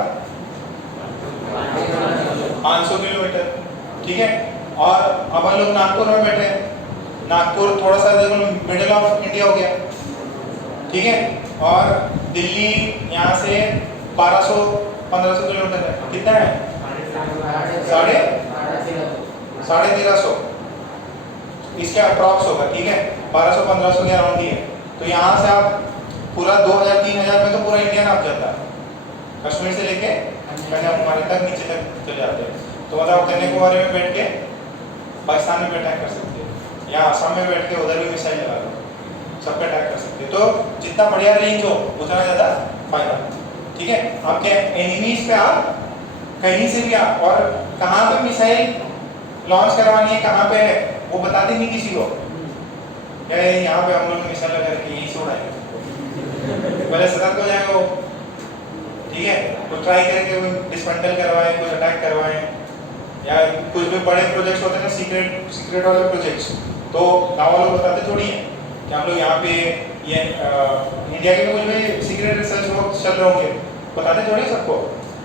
500 किलोमीटर, ठीक है। और अपन लोग नागपुर में बैठे हैं, नागपुर थोड़ा सा मिडिल ऑफ इंडिया हो गया, ठीक है। और दिल्ली यहाँ से 1200-1500 किलोमीटर है, कितना है? 1350। इसके अप्रॉक्स होगा, ठीक है। 1200-1500 के अराउंड ही है। तो यहाँ से आप पूरा 2000-3000 में तो पूरा इंडिया नाप जाता है, कश्मीर से लेके कन्याकुमारी तक नीचे तक चले जाते हैं। तो मतलब कन्याकुमारी में बैठ के पाकिस्तान में भी अटैक कर सकते हैं, या आसाम में बैठ के उधर भी मिसाइल लगा लो, सब पे अटैक कर सकते हैं। तो जितना बढ़िया रेंज हो उतना ज़्यादा फायदा, ठीक है। आपके एनिमीज पे आप कहीं से भी आप, और कहाँ पे मिसाइल लॉन्च करवानी है, कहाँ पे है, वो बताते नहीं किसी को। क्या यहाँ पे हम लोग मिसाइल लगा के यहीं से उड़ाएंगे, पहले सतर्क हो जाएगा वो, ठीक है। तो ट्राई करके डिसमेंटल करवाएं, कुछ अटैक करवाएं, या कुछ भी बड़े प्रोजेक्ट्स होते हैं ना, सीक्रेट वाले प्रोजेक्ट्स, तो गाँव वालों को बताते थोड़ी है कि हम लोग यहाँ पे ये इंडिया के कुछ भी सीक्रेट रिसर्च वर्क चल रहे होंगे, बताते थोड़ी सबको।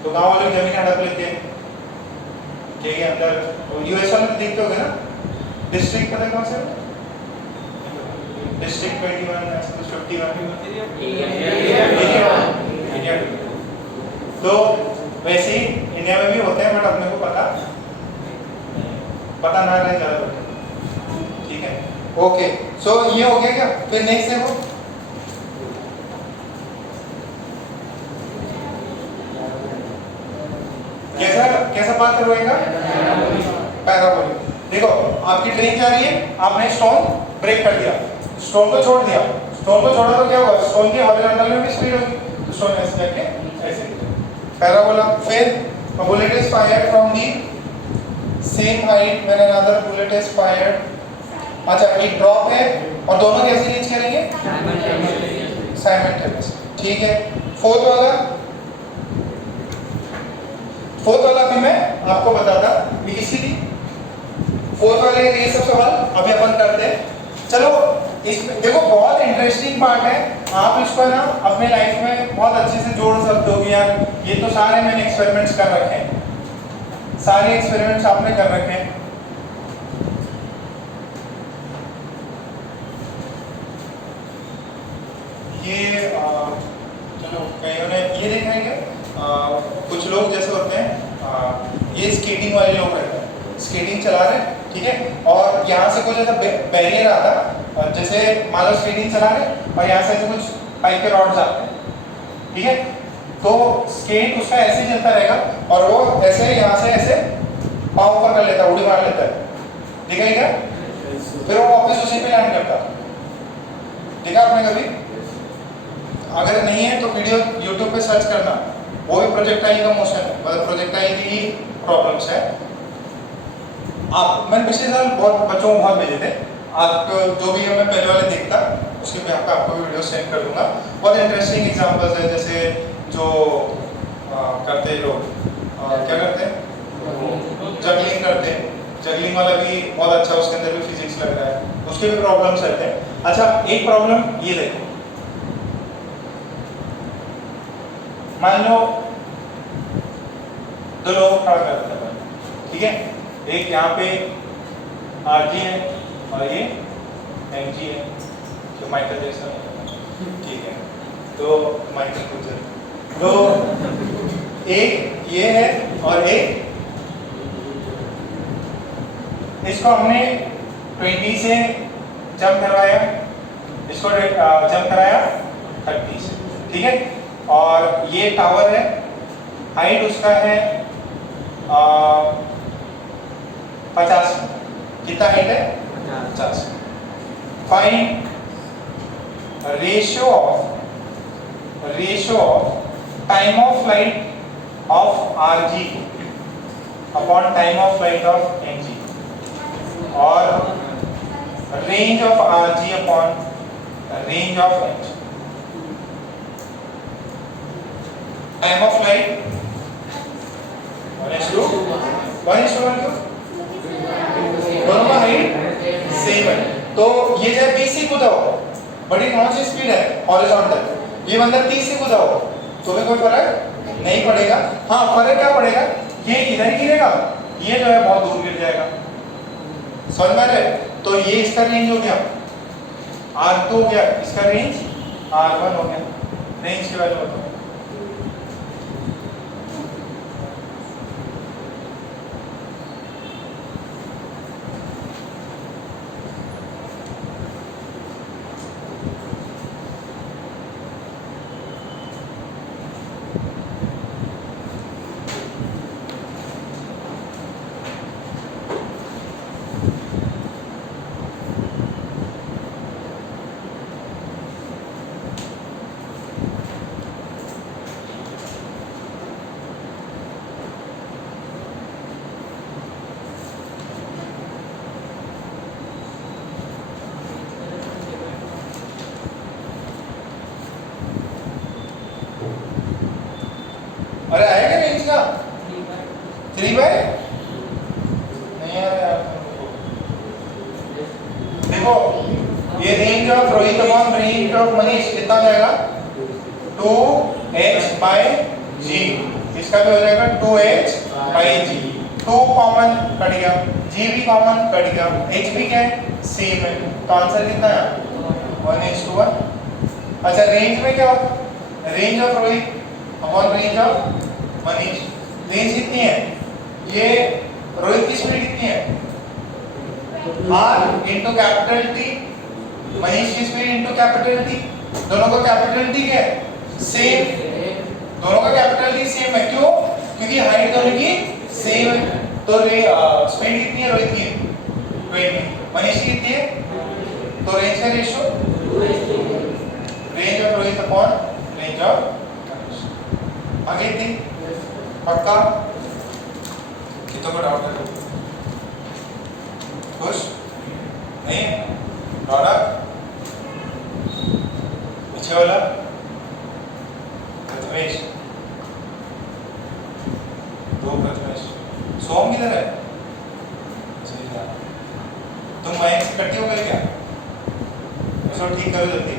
तो गाँव वालों की जमीन हड़प लेते हैं के अंदर। यूएस वाले तो देखते होगे ना, डिस्ट्रिक्ट पता कौन सा? डिस्ट्रिक्ट 21, 51। तो वैसे ही इंडिया में भी होते हैं, बट अपने को पता ना रहे ज़्यादा, ठीक है। ओके, सो ये हो गया क्या? फिर नेक्स्ट देखो, कैसा बात करवाएगा? पैराबोलिक। देखो आपकी ट्रेन जा रही है, आपने स्टोन ब्रेक कर दिया, स्टोन को छोड़ दिया, स्टोन को छोड़ा तो क्या होगा? स्टोन की हॉरिजॉन्टल में भी स्पीड होगी, तो स्टोन ऐसे करके ऐसे पैराबोला। फिर bullet is fired from the same height when another bullet is fired. अच्छा एक ड्रॉप है और दोनों कैसे रीच करेंगे? साइमल्टेनियस, ठीक है। फोर्थ वाला फोर्थ वाला भी मैं आपको बताता कि इसीलिए फोर्थ वाले ये सब सवाल अभी अपन करते हैं। चलो इसमें देखो बहुत इंटरेस्टिंग पार्ट है, आप इसको ना अपने लाइफ में बहुत अच्छे से जोड़ सकते हो कि यार ये तो सारे मैंने एक्सपेरिमेंट्स कर रखे हैं, सारे एक्सपेरिमेंट्स आपने कर रखे हैं। ये चलो कईयों ने ये देखा है क्या, कुछ लोग जैसे होते हैं ये स्केटिंग वाले लोग रहते हैं, स्केटिंग चला रहे हैं ठीक है, और यहाँ से कुछ ऐसा बैरियर आता, जैसे मान लो स्केटिंग चला रहे हैं और यहाँ से ऐसे कुछ पाइप के रॉड्स आते हैं ठीक है, तो स्केट उसका ऐसे ही चलता रहेगा और वो ऐसे यहाँ से ऐसे पाँव ऊपर कर लेता है, उड़ी मार लेता है, देखा है क्या? फिर वो वापस उसी पे लैंड करता, देखा आपने कभी? अगर नहीं है तो वीडियो YouTube पे सर्च करना, वो भी प्रोजेक्टाइल का मोशन है, मतलब प्रोजेक्टाइल की प्रॉब्लम्स है। आप मैंने पिछले साल बहुत बच्चों को बहुत भेजे थे, आप जो भी मैं पहले वाले देखता उसके पे आपको वीडियो सेंड कर दूंगा। बहुत इंटरेस्टिंग एग्जांपल्स है, जैसे जो करते हैं लोग क्या करते हैं, जगलिंग करते हैं, जगलिंग वाला भी बहुत अच्छा, उसके अंदर भी फिजिक्स लग रहा है, उसके भी प्रॉब्लम्स रहते हैं। अच्छा एक प्रॉब्लम ये देखो, मान लो दो लोग खड़ा कर देते हैं ठीक है, एक यहाँ पे आरजी है और ये एमजी है, जो माइकल जैक्सन है ठीक है, तो माइकल कुछ तो एक ये है और एक, इसको हमने 20 से जंप करवाया, इसको जंप कराया 30 से ठीक है, और ये टावर है, हाइट उसका है 50, कितना हाइट है 50। Find ratio of time of flight of RG upon time of flight of NG, और range of RG upon range of NG. Time of flight 1:1 दोनों का हाइट सेम है, तो ये चाहे 20 से कूदा हो, बड़ी कौन सी स्पीड है हॉरिजॉन्टल, ये बंदा 30 से कूदा हो तो भी कोई फर्क नहीं पड़ेगा। हाँ फर्क क्या पड़ेगा, ये इधर ही गिरेगा, ये जो है बहुत दूर गिर जाएगा, समझ में आ रहा है? तो ये इसका रेंज हो गया R2 हो गया, इसका रेंज R1 हो गया, रेंज की वैल्यू बताओ। अरे आएगा रेंज का 3 बाय नहीं आ रहा है, देखो ये range of Rohit upon range of Manish कितना जाएगा 2h by g, इसका भी हो जाएगा 2h by g, 2 common cut गया, g भी कॉमन कट गया, h भी क्या है सेम है, तो आंसर कितना है 1:1। अच्छा रेंज में क्या होगा, range of Rohit upon range of Manish, range कितनी है, ये रोहित की स्पीड कितनी है r into capital T, Manish की स्पीड इंटू कैपिटल T, दोनों का कैपिटल T क्या है सेम, दोनों का कैपिटल T सेम है, क्यों? क्योंकि हाइट दोनों की सेम है, तो स्पीड कितनी है रोहित की 20, मनीष की कितनी है, तो रेंज का ratio range of Rohit upon range of Manish. आगे थी पक्का, कितनों को डाउट है, खुश नहीं, रौनक पीछे वाला रमेश, 2 सोम किधर है? तुम मयंक से इकट्ठी हो गए क्या? उसको ठीक करो जल्दी।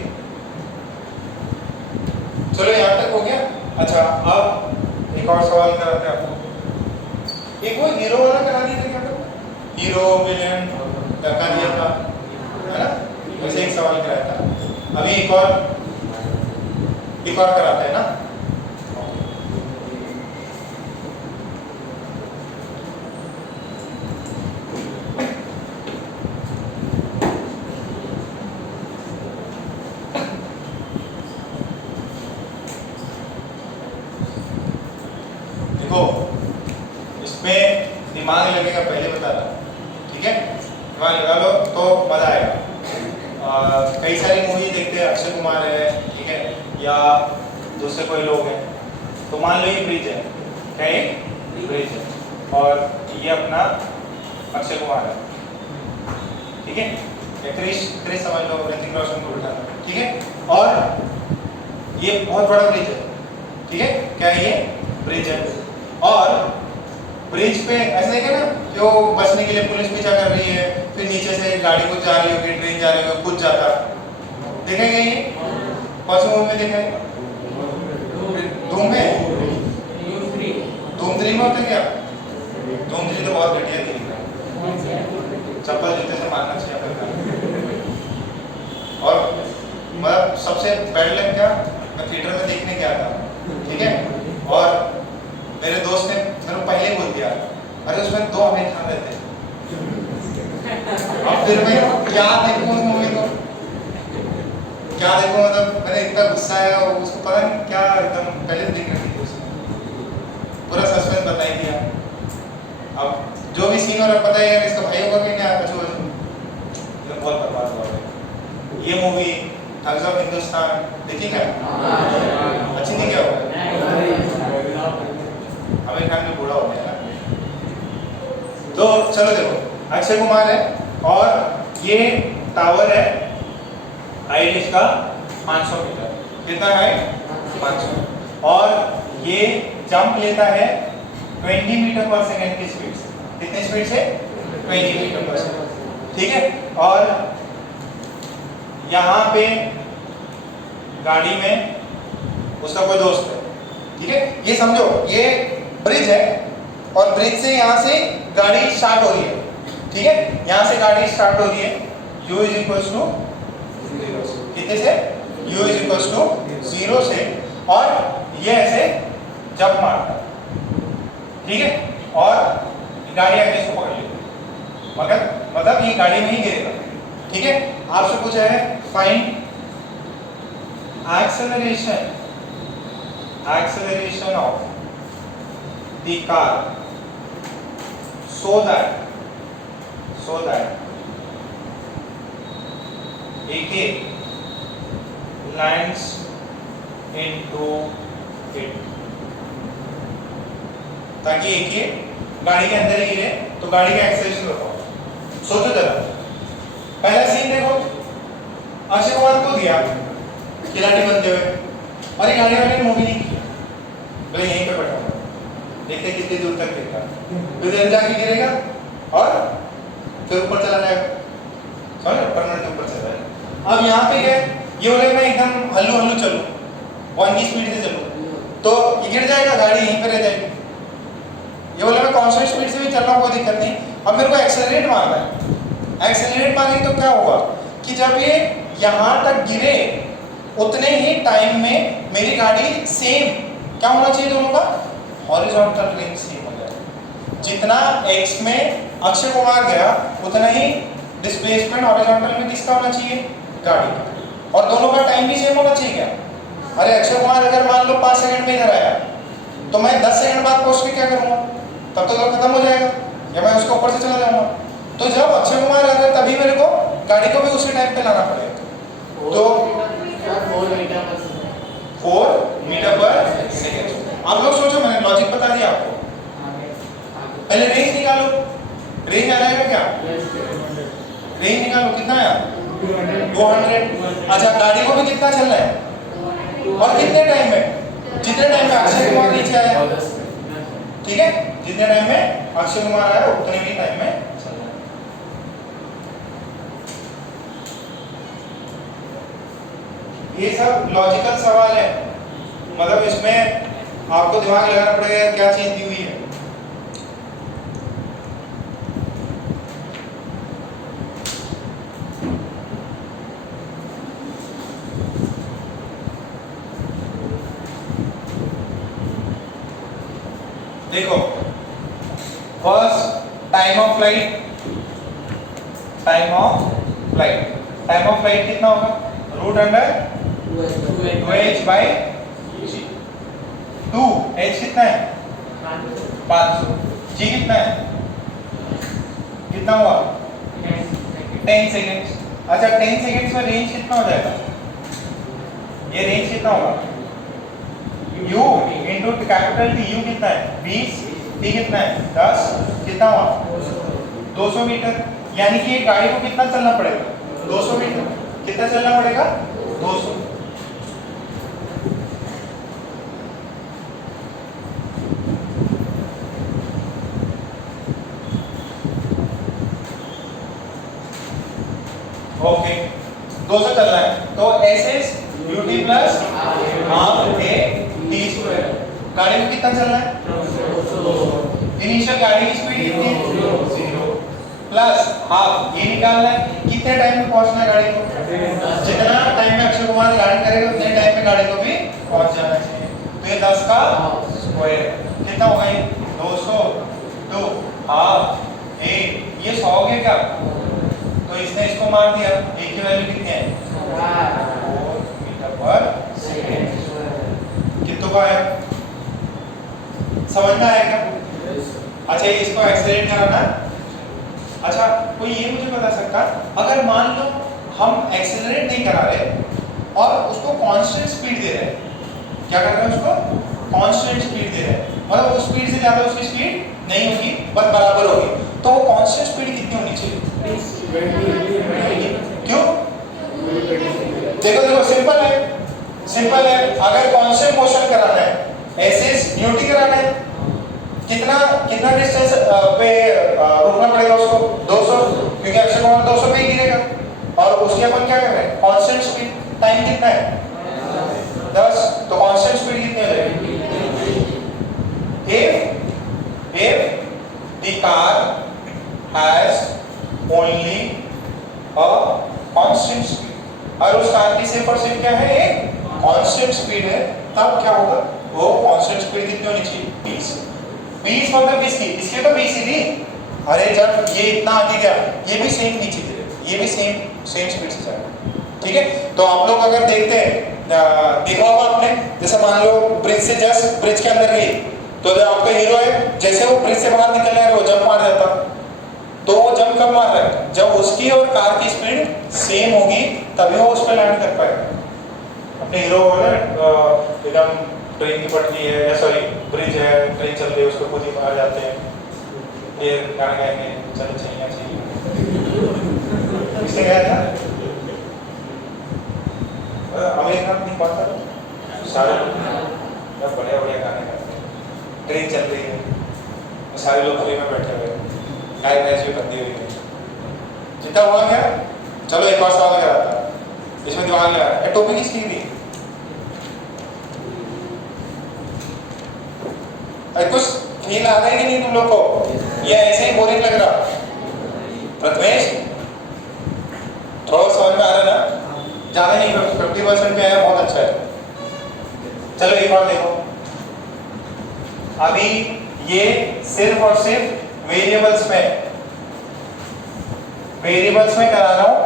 चलो यहाँ तक हो गया। अच्छा अब एक और सवाल कराते हैं आपको। एक वो हीरो वाला करा दिया था क्या? हीरो विलेन कर दिया था, है ना? वैसे एक सवाल कराया था। अभी एक और कराते हैं ना। देखो इसमें दिमाग लगेगा, पहले बता रहा, ठीक है? दिमाग लगा लो तो मजा आएगा। कई सारी मूवी देखते हैं, अक्षय कुमार है, ठीक है, या दूसरे कोई लोग हैं। तो मान लो ये ब्रिज है, क्या ये ब्रिज है, और ये अपना अक्षय कुमार है, ठीक है? क्रिश समझ लो, ऋतिक रोशन को बिठा, ठीक है? और ये बहुत बड़ा ब्रिज है, ठीक है? क्या ये ब्रिज है, और ब्रिज पे ऐसा देखा ना कि वो बचने के लिए पुलिस पीछा कर रही है, फिर नीचे से गाड़ी कुछ जा रही होगी, ट्रेन जा रही होगी, कुछ जाता देखेंगे ये कौन सी मूवी में देखा है? धूम में, धूम 3 में होता है क्या? धूम 3 तो बहुत घटिया थी, चप्पल जूते से मारना चाहिए और मतलब सबसे बैड लग क्या, मैं थिएटर में देखने गया था, ठीक है, और मेरे दोस्त ने मेरे को पहले बोल दिया अरे उसमें 2 आमिर खान रहते हैं। अब फिर मैं क्या देखूं उस मूवी को, क्या देखूं, मतलब मैंने इतना गुस्सा है और उसको पता नहीं क्या एकदम पहले देख रखी थी उसने, पूरा सस्पेंस बता ही दिया। अब जो भी सीन हो रहा पता है यार इसका भाई होगा कि नहीं, कुछ बहुत बर्बाद हुआ है। ये मूवी ठग्स ऑफ हिंदुस्तान देखी क्या? अच्छी नहीं क्या होगा? आमिर खान भी बूढ़ा हो गया ना। तो चलो देखो अक्षय कुमार है और ये टावर है, हाइट इसका 500 मीटर, कितना है? 500, और ये जंप लेता है 20 मीटर पर सेकंड की स्पीड से। कितनी स्पीड से? 20 मीटर पर सेकंड, ठीक है? और यहाँ पे गाड़ी में उसका कोई दोस्त है, ठीक है? ये समझो ये ब्रिज है और ब्रिज से यहाँ से गाड़ी स्टार्ट हो रही है, ठीक है? यहाँ से गाड़ी स्टार्ट हो रही है, u इज इक्वल टू 0 से, कितने से? u इज इक्वल टू 0 से, और ये ऐसे जंप मारता है, ठीक है? और गाड़ी आगे इसको पकड़ लेगी, मगर मतलब ये गाड़ी में ही गिरेगा, ठीक है? आपसे पूछा है find acceleration of the car so that AK lands into it, ताकि AK गाड़ी के अंदर ही गिरे, तो गाड़ी का एक्सेलरेशन बताओ। सोचो जरा, पहला सीन देखो, अक्षय कुमार को दिया खिलाड़ी बनते हुए, और ये गाड़ी वाले ने मूवी नहीं की, बोले यहीं पे बैठा हुआ देखते कितनी दूर तक देखता, फिर जाके गिरेगा और फिर ऊपर चला जाएगा, समझ लो, परमानेंट ऊपर चला जाएगा। अब यहाँ पे क्या, ये बोले मैं एकदम हल्लू चलूं, 1 की स्पीड से चलूं, तो ये गिर जाएगा, गाड़ी यहीं पे रह जाएगी। ये बोले मैं कांस्टेंट स्पीड से भी चल रहा हूँ, कोई दिक्कत नहीं, अब मेरे को एक्सेलरेट मारना है। एक्सेलरेट मारेंगे तो क्या होगा कि जब ये यहाँ तक गिरे उतने ही टाइम में मेरी गाड़ी सेम क्या होना चाहिए, दोनों का हॉरिजॉन्टल रेंज सेम हो जाए। जितना x में अक्षय कुमार गया उतना ही डिस्प्लेसमेंट हॉरिजॉन्टल में किसका होना चाहिए, गाड़ी का, और दोनों का टाइम भी सेम होना चाहिए क्या? अरे अक्षय कुमार अगर मान लो 5 सेकंड में इधर आया तो मैं 10 सेकंड बाद पहुंच के क्या करूंगा, तब तो खत्म हो जाएगा, या मैं उसके ऊपर से चला जाऊंगा। तो जब अक्षय कुमार आ रहा है तभी मेरे को गाड़ी को भी उसी टाइम पे लाना पड़ेगा। तो 4 मीटर पर सेकेंड। आप लोग सोचो, मैंने लॉजिक बता दिया आपको। पहले रेंज निकालो, रेंज आ जाएगा क्या? रेंज निकालो, कितना है? 200। अच्छा गाड़ी को भी कितना चलना है और कितने टाइम में? जितने टाइम में अक्षय कुमार नीचे आया, ठीक है? जितने टाइम में अक्षय कुमार आया उतने ही टाइम में चला। ये सब लॉजिकल सवाल है, मतलब इसमें आपको दिमाग लगाना पड़ेगा क्या चीज दी हुई है। देखो first time of flight, time of flight कितना होगा? Root under 2h by 2, h कितना है? 500, g कितना है? कितना हुआ? 10 सेकेंड्स। अच्छा 10 सेकेंड्स में रेंज कितना हो जाएगा? ये रेंज कितना होगा? u into capital T, u कितना है? 20, t कितना है? 10, कितना हुआ? 200 मीटर। यानी कि एक गाड़ी को कितना चलना पड़ेगा? 200 मीटर। कितना चलना पड़ेगा? 200। ओके 200 चलना है तो S UT plus half A T square. गाड़ी में कितना चलना है? इनिशियल गाड़ी की स्पीड कितनी है? 0 प्लस हाफ ये निकालना है कितने टाइम में पहुंचना है गाड़ी को? जितना टाइम में अक्षय कुमार गाड़ी करेगा उतने टाइम में गाड़ी को भी पहुंच जाना चाहिए। तो ये 10 का स्क्वायर कितना होगा? ये 200 2 हाफ ए, ये 100 हो गया क्या? तो इसने इसको मार दिया, ए की वैल्यू कितनी है? 4 मीटर पर सेकंड। कितना का आया? समझ में आया क्या? अच्छा ये इसको एक्सेलरेट कराना। अच्छा कोई ये मुझे बता सकता, अगर मान लो हम एक्सेलरेट नहीं करा रहे और उसको कांस्टेंट स्पीड दे रहे हैं, क्या कर रहे हैं? उसको कांस्टेंट स्पीड दे रहे हैं, मतलब उस स्पीड से ज्यादा उसकी स्पीड नहीं होगी बस बराबर होगी, तो वो कांस्टेंट स्पीड कितनी होनी चाहिए? क्यों? देखो देखो सिंपल है, अगर कांस्टेंट मोशन कराना है एसिस न्यूटी कराना है, कितना डिस्टेंस पे रुकना पड़ेगा उसको? 200, क्योंकि अक्षय कुमार 200 पे ही गिरेगा और उसकी अपन क्या कर रहे हैं? Constant speed. टाइम कितना है? 10, तो कांस्टेंट स्पीड कितनी हो जाएगी? if the car has only a constant speed, और उस कार की सिर्फ और सिर्फ क्या है? एक कांस्टेंट स्पीड है, तब क्या होगा? वो कांस्टेंट स्पीड कितनी होनी चाहिए? 20 मतलब इसकी तो 20 ही थी। अरे जब ये इतना आगे गया ये भी सेम नीचे गिरे, ये भी सेम स्पीड से जाएगा। ठीक है, तो आप लोग अगर देखते हैं देखा होगा आपने, जैसे मान लो ब्रिज से जस्ट ब्रिज के अंदर गई तो जो आपका हीरो है जैसे वो ब्रिज से बाहर निकल रहा है वो जंप मार जाता, तो वो जंप कब मार रहा है? जब उसकी और कार की स्पीड सेम होगी तभी वो उस पर लैंड कर पाएगा। अपने हीरो एकदम ट्रेन की पटरी है या सॉरी ब्रिज है, ट्रेन चल रही है, उस पर खुद ही बाहर जाते हैं, ये गाना गाएंगे चल चाहिए किसने गाया था? आमिर खान नहीं बात कर, सारे लोग बढ़िया बढ़िया गाने गाते हैं, ट्रेन चल रही है, सारे लोग फ्री में बैठे हुए हैं, गाय भैंस भी बंधी हुई है। जितना हुआ क्या? चलो एक और सवाल कराता है, इसमें दिमाग लगा रहा है। टोपी किसकी थी? कुछ फील आ रहा है कि नहीं तुम लोग को? ये ऐसे ही बोरिंग लग रहा? प्रथमेश थोड़ा समझ में आ रहा है ना? ज्यादा नहीं, 50% पे आया, बहुत अच्छा है। चलो एक बार देखो, अभी ये सिर्फ और सिर्फ वेरिएबल्स में करा रहा हूं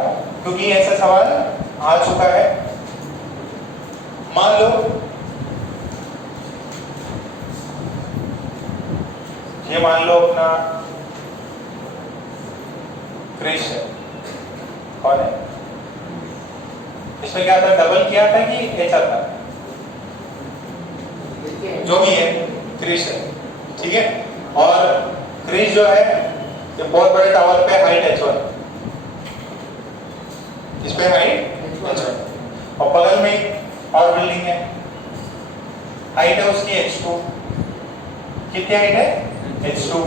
क्योंकि ऐसा सवाल आ चुका है। मान लो ये मान लो अपना क्रिश है, कौन है? इसमें क्या था? डबल किया था कि ऐसा था? जो भी है क्रिश है, ठीक है। और क्रिश जो है ये बहुत बड़े टावर पे हाइट h1, इस पे हाइट h1 और बगल में और बिल्डिंग है, हाइट है उसकी h2, कितनी हाइट है? h2।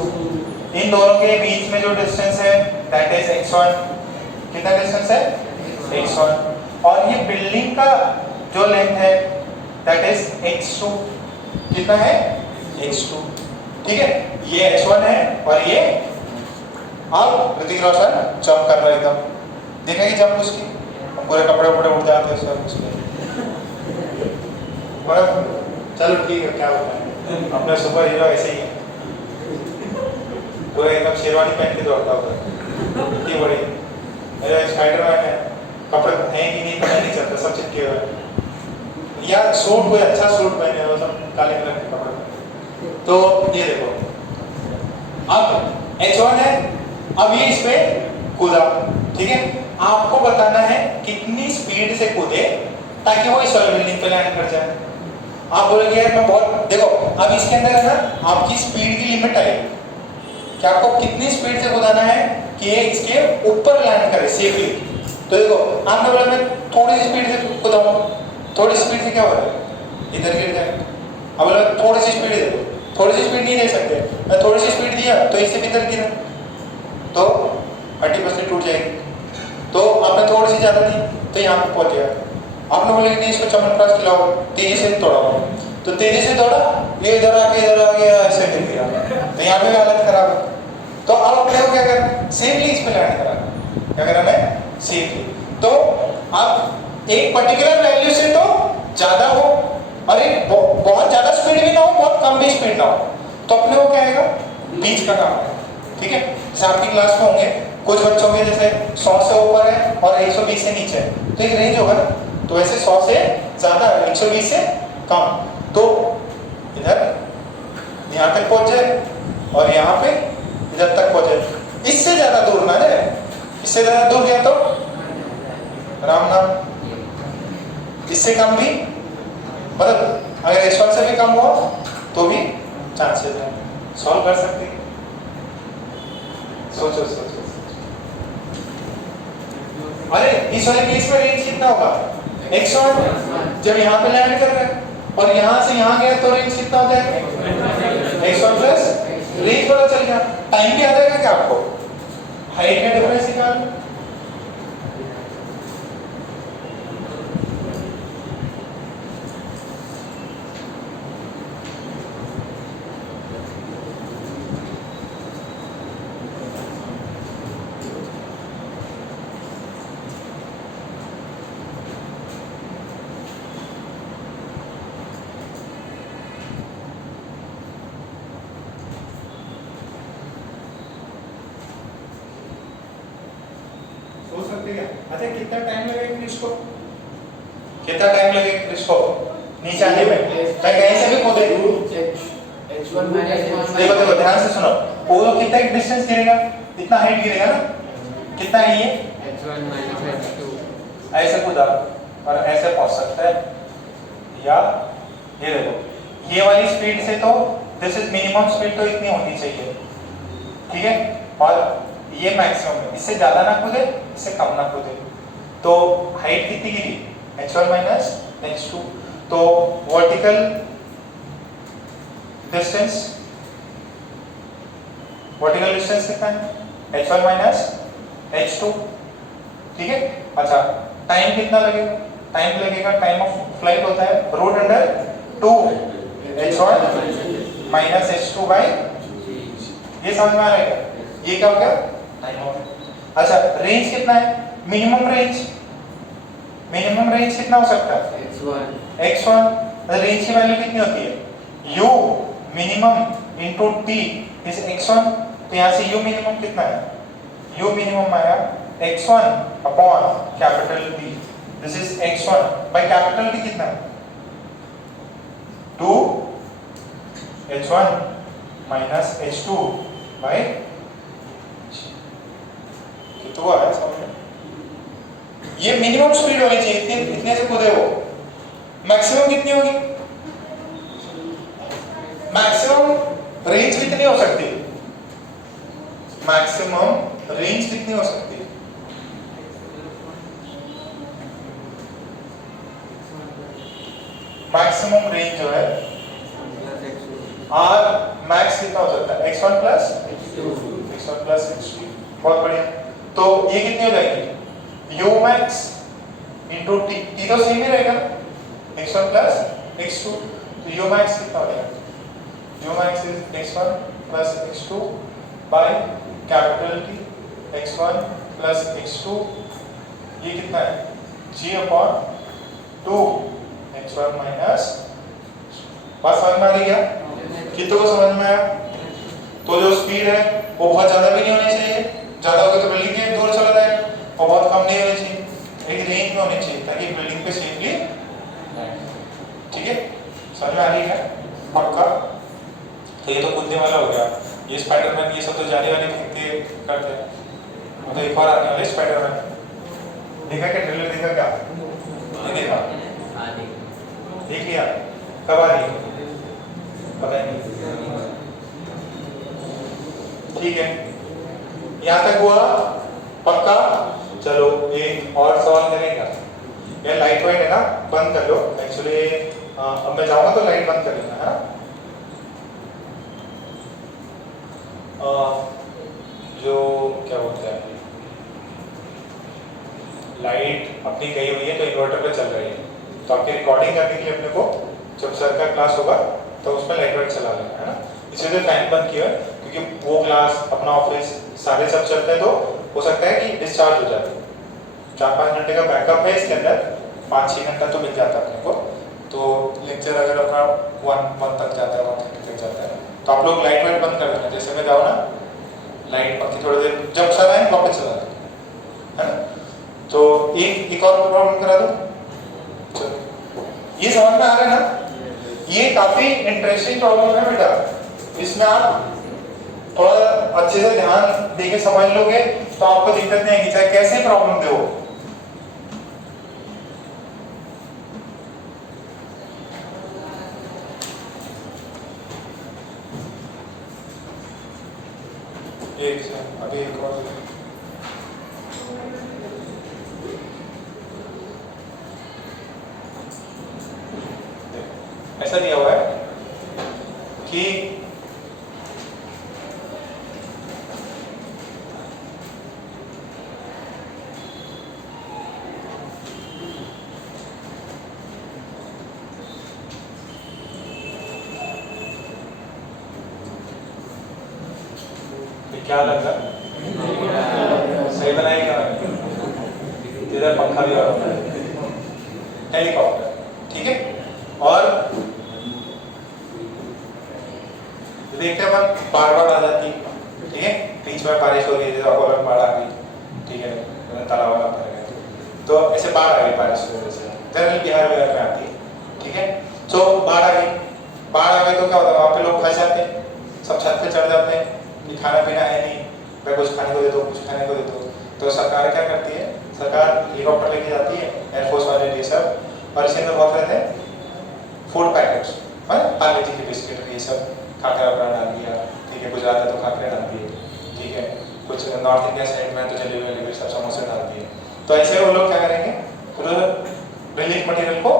इन दोनों के बीच में जो डिस्टेंस है दैट इज x1। कितना डिस्टेंस है x1। और ये बिल्डिंग का जो लेंथ है दैट इज x2। कितना है x2। ठीक है, ये h1 है और ये अब ऋतिक रोशन जंप कर रहा है एकदम। देखेंगे जंप उसकी, पूरे कपड़े वपड़े उड़ जाते हैं सब उसके। चलो ठीक है, क्या होता है, अपना सुपर हीरो ऐसे ही है, पूरा एकदम शेरवानी पहन के दौड़ता होगा, इतनी बड़ी। मेरा स्पाइडरमैन है, कपड़े हैं कि नहीं पता नहीं चलता, सब चिपके हुए हैं। या सूट, कोई अच्छा सूट पहने हो, सब काले कलर के कपड़े। तो ये देखो, अब h1 है, अब ये इस पे कूदा। ठीक है, आपको बताना है कितनी स्पीड से कूदे ताकि वो इस वाली बिल्डिंग पे लैंड कर जाए। आप बोलोगे यार मैं बहुत, देखो अब इसके अंदर है ना आपकी स्पीड की लिमिट आएगी कि आपको कितनी स्पीड से कूदाना है कि ये इसके ऊपर लैंड करे सेफली। तो देखो आपने बोला मैं थोड़ी सी स्पीड से कूदाऊं, थोड़ी स्पीड से क्या हो रहा है, इधर गिर जाए। अब बोला थोड़ी सी स्पीड दे दो, थोड़ी सी स्पीड नहीं दे सकते, मैं थोड़ी सी स्पीड दिया तो इससे भी इधर गिरा तो 80% टूट जाएगी। तो आपने थोड़ी सी ज़्यादा दी तो यहाँ पे पहुँच गया। आपने बोला कि नहीं इसको च्यवनप्राश खिलाओ, तेजी से दौड़ा, तो तेजी से दौड़ा, ये इधर आ गया ऐसे गिर गया, तो यहाँ पे भी हालत खराब है। तो अब अपने को क्या करना है, सेफली इस पे लैंड कराना। क्या करना है, सेफली। तो अब एक पर्टिकुलर वैल्यू से तो ज़्यादा हो और एक बहुत ज़्यादा स्पीड भी ना हो, बहुत कम भी स्पीड ना हो, तो अपने को क्या आएगा, बीच का काम है। ठीक है, जैसे आपकी क्लास में होंगे कुछ बच्चों के जैसे 100 से ऊपर है और 120 से नीचे है, तो एक रेंज होगा ना, तो वैसे 100 से ज़्यादा 120 से कम, तो इधर यहाँ तक पहुँच जाए और यहाँ पे इधर तक पहुँच जाए। इससे ज़्यादा दूर ना जाए, इससे ज़्यादा दूर गया तो राम नाम, इससे कम भी, मतलब अगर S1 से भी कम हुआ तो भी चांसेस है, सॉल्व कर सकते हैं। सोचो सोचो, अरे इस वाले केस में रेंज कितना होगा, x1 जब यहाँ पे लैंड कर रहा है और यहाँ से यहाँ गया तो रेंज कितना हो जाएगा, x1 प्लस रेंज पता चल गया। टाइम भी आ जाएगा क्या आपको, हाइट में डिफरेंस निकाल। अच्छा कितना टाइम लगेगा क्रिश को, कितना टाइम लगेगा क्रिश को नीचे आने में, मैं कहीं से भी कूदे। देखो देखो ध्यान से सुनो, वो कितना डिस्टेंस गिरेगा, इतना हाइट गिरेगा ना, कितना है ये h1 minus h2, ऐसे कूदा और ऐसे पहुंच सकता है, या ये देखो ये वाली स्पीड से तो दिस इज मिनिमम स्पीड तो इतनी होनी चाहिए। ठीक है, और ये मैक्सिमम है, इससे ज्यादा ना कूदे इससे कम ना कूदे। तो हाइट कितनी गिरी, h1 माइनस h2, तो वर्टिकल डिस्टेंस, वर्टिकल डिस्टेंस कितना है h1 माइनस h2। ठीक है, अच्छा टाइम कितना लगेगा, टाइम लगेगा, टाइम ऑफ फ्लाइट होता है root under 2 h1 minus h2 by, ये समझ में आ रहा है, ये क्या हो गया टाइम ऑफ। अच्छा रेंज कितना है, मिनिमम रेंज, मिनिमम रेंज कितना हो सकता है x1, रेंज की वैल्यू कितनी होती है, u minimum into t is x1, तो यहाँ से u मिनिमम कितना है, u मिनिमम आया x1 upon capital T, this is x1 by capital T कितना है 2 h1 माइनस h2 बाय, कितना है समझ में, ये मिनिमम स्पीड होनी चाहिए, इतने से कूदे वो, मैक्सिमम कितनी होगी, मैक्सिमम रेंज कितनी हो सकती है, मैक्सिमम रेंज कितनी हो सकती है, मैक्सिमम रेंज जो है r मैक्स कितना हो सकता है x1 प्लस x2। बहुत बढ़िया। तो ये कितनी हो जाएगी u max into T, T तो सेम ही रहेगा x1 प्लस x2, तो u मैक्स कितना हो जाएगा u max is x1 plus x2 by capital T x1 plus x2, ये कितना है g अपॉन 2 x1 माइनस। बात समझ में आ रही क्या? कितने को समझ में आया? तो जो स्पीड है वो बहुत ज्यादा भी नहीं होनी चाहिए, ज्यादा होगी तो बिल्डिंग के दूर चला जाएगा, और बहुत कम नहीं होनी चाहिए, एक रेंज में होनी चाहिए ताकि बिल्डिंग पे सेफली। ठीक है, समझ में आ रही है पक्का? तो ये तो कूदने वाला हो गया, ये स्पाइडरमैन ये सब तो जाने वाले फेंकते करते हैं, मतलब एक बार आने वाले स्पाइडरमैन देखा क्या? ट्रेलर देखा क्या? नहीं देखा? देख लिया? कब आ रही है पता नहीं। ठीक है, यहाँ तक हुआ पक्का? चलो एक और सवाल करेंगे। ये लाइट वाइट है ना, बंद कर लो। एक्चुअली अब मैं जाऊंगा तो लाइट बंद कर लेना है ना। जो क्या बोलते हैं, लाइट अपनी गई हुई है तो इन्वर्टर पे चल रही है, तो आपकी रिकॉर्डिंग करने के लिए अपने को जब सर का क्लास होगा तो उसमें लाइट वाइट चला लेना है ना। इसलिए फैन बंद किया है क्योंकि वो क्लास अपना ऑफिस सारे सब चलते हैं, तो हो सकता है कि डिस्चार्ज हो जाए। 4-5 घंटे का बैकअप है इसके अंदर, 5-6 घंटा तो मिल जाता है अपने को। तो लेक्चर अगर अपना 1 तक जाता है, 1:30 तक जाता है, तो आप लोग लाइट वाइट बंद कर देना। जैसे मैं जाऊँ ना, लाइट पक्की थोड़ी देर, जब सर आए वापस चला देना है ना। तो एक और प्रॉब्लम करा दो। चलो, ये समझ में आ रहा है ना? ये काफी इंटरेस्टिंग प्रॉब्लम है बेटा, इसमें आप थोड़ा अच्छे से ध्यान देके समझ लोगे तो आपको दिक्कत नहीं आएगी, चाहे कैसे प्रॉब्लम दे हो। एक से अभी एक और ऐसा दिया हुआ है कि क्या लग रहा सही बनाएगा? इधर पंखा भी और हेलीकॉप्टर, ठीक है। और देखते हैं अपन बार बार आ जाती, ठीक है, बीच में बारिश हो रही है, और बाढ़ आ गई, ठीक है, तालाब वाला भर गया, तो ऐसे बाढ़ आ गई बारिश की वजह से, जनरल बिहार में आती है, ठीक है। तो बाढ़ आ गई तो क्या होता है, वहाँ पे लोग फंस जाते हैं, सब छत पे चढ़ जाते हैं कि खाना पीना है नहीं, मैं कुछ खाने को दे दो, कुछ खाने को दे दो। तो सरकार क्या करती है, सरकार हेलीकॉप्टर लेके जाती है, एयरफोर्स वाले ये सब, और इसके अंदर बहुत रहते हैं फूड पैकेट्स, पार्ले जी के बिस्किट ये सब, खाकर अपना डाल दिया, ठीक है, गुजरात है तो खाकर डाल दिए, ठीक है, कुछ नॉर्थ इंडिया साइड में तो जलेबी वलेबी सब समोसे डाल दिए। तो ऐसे वो लोग क्या करेंगे, फिर रिलीफ मटेरियल को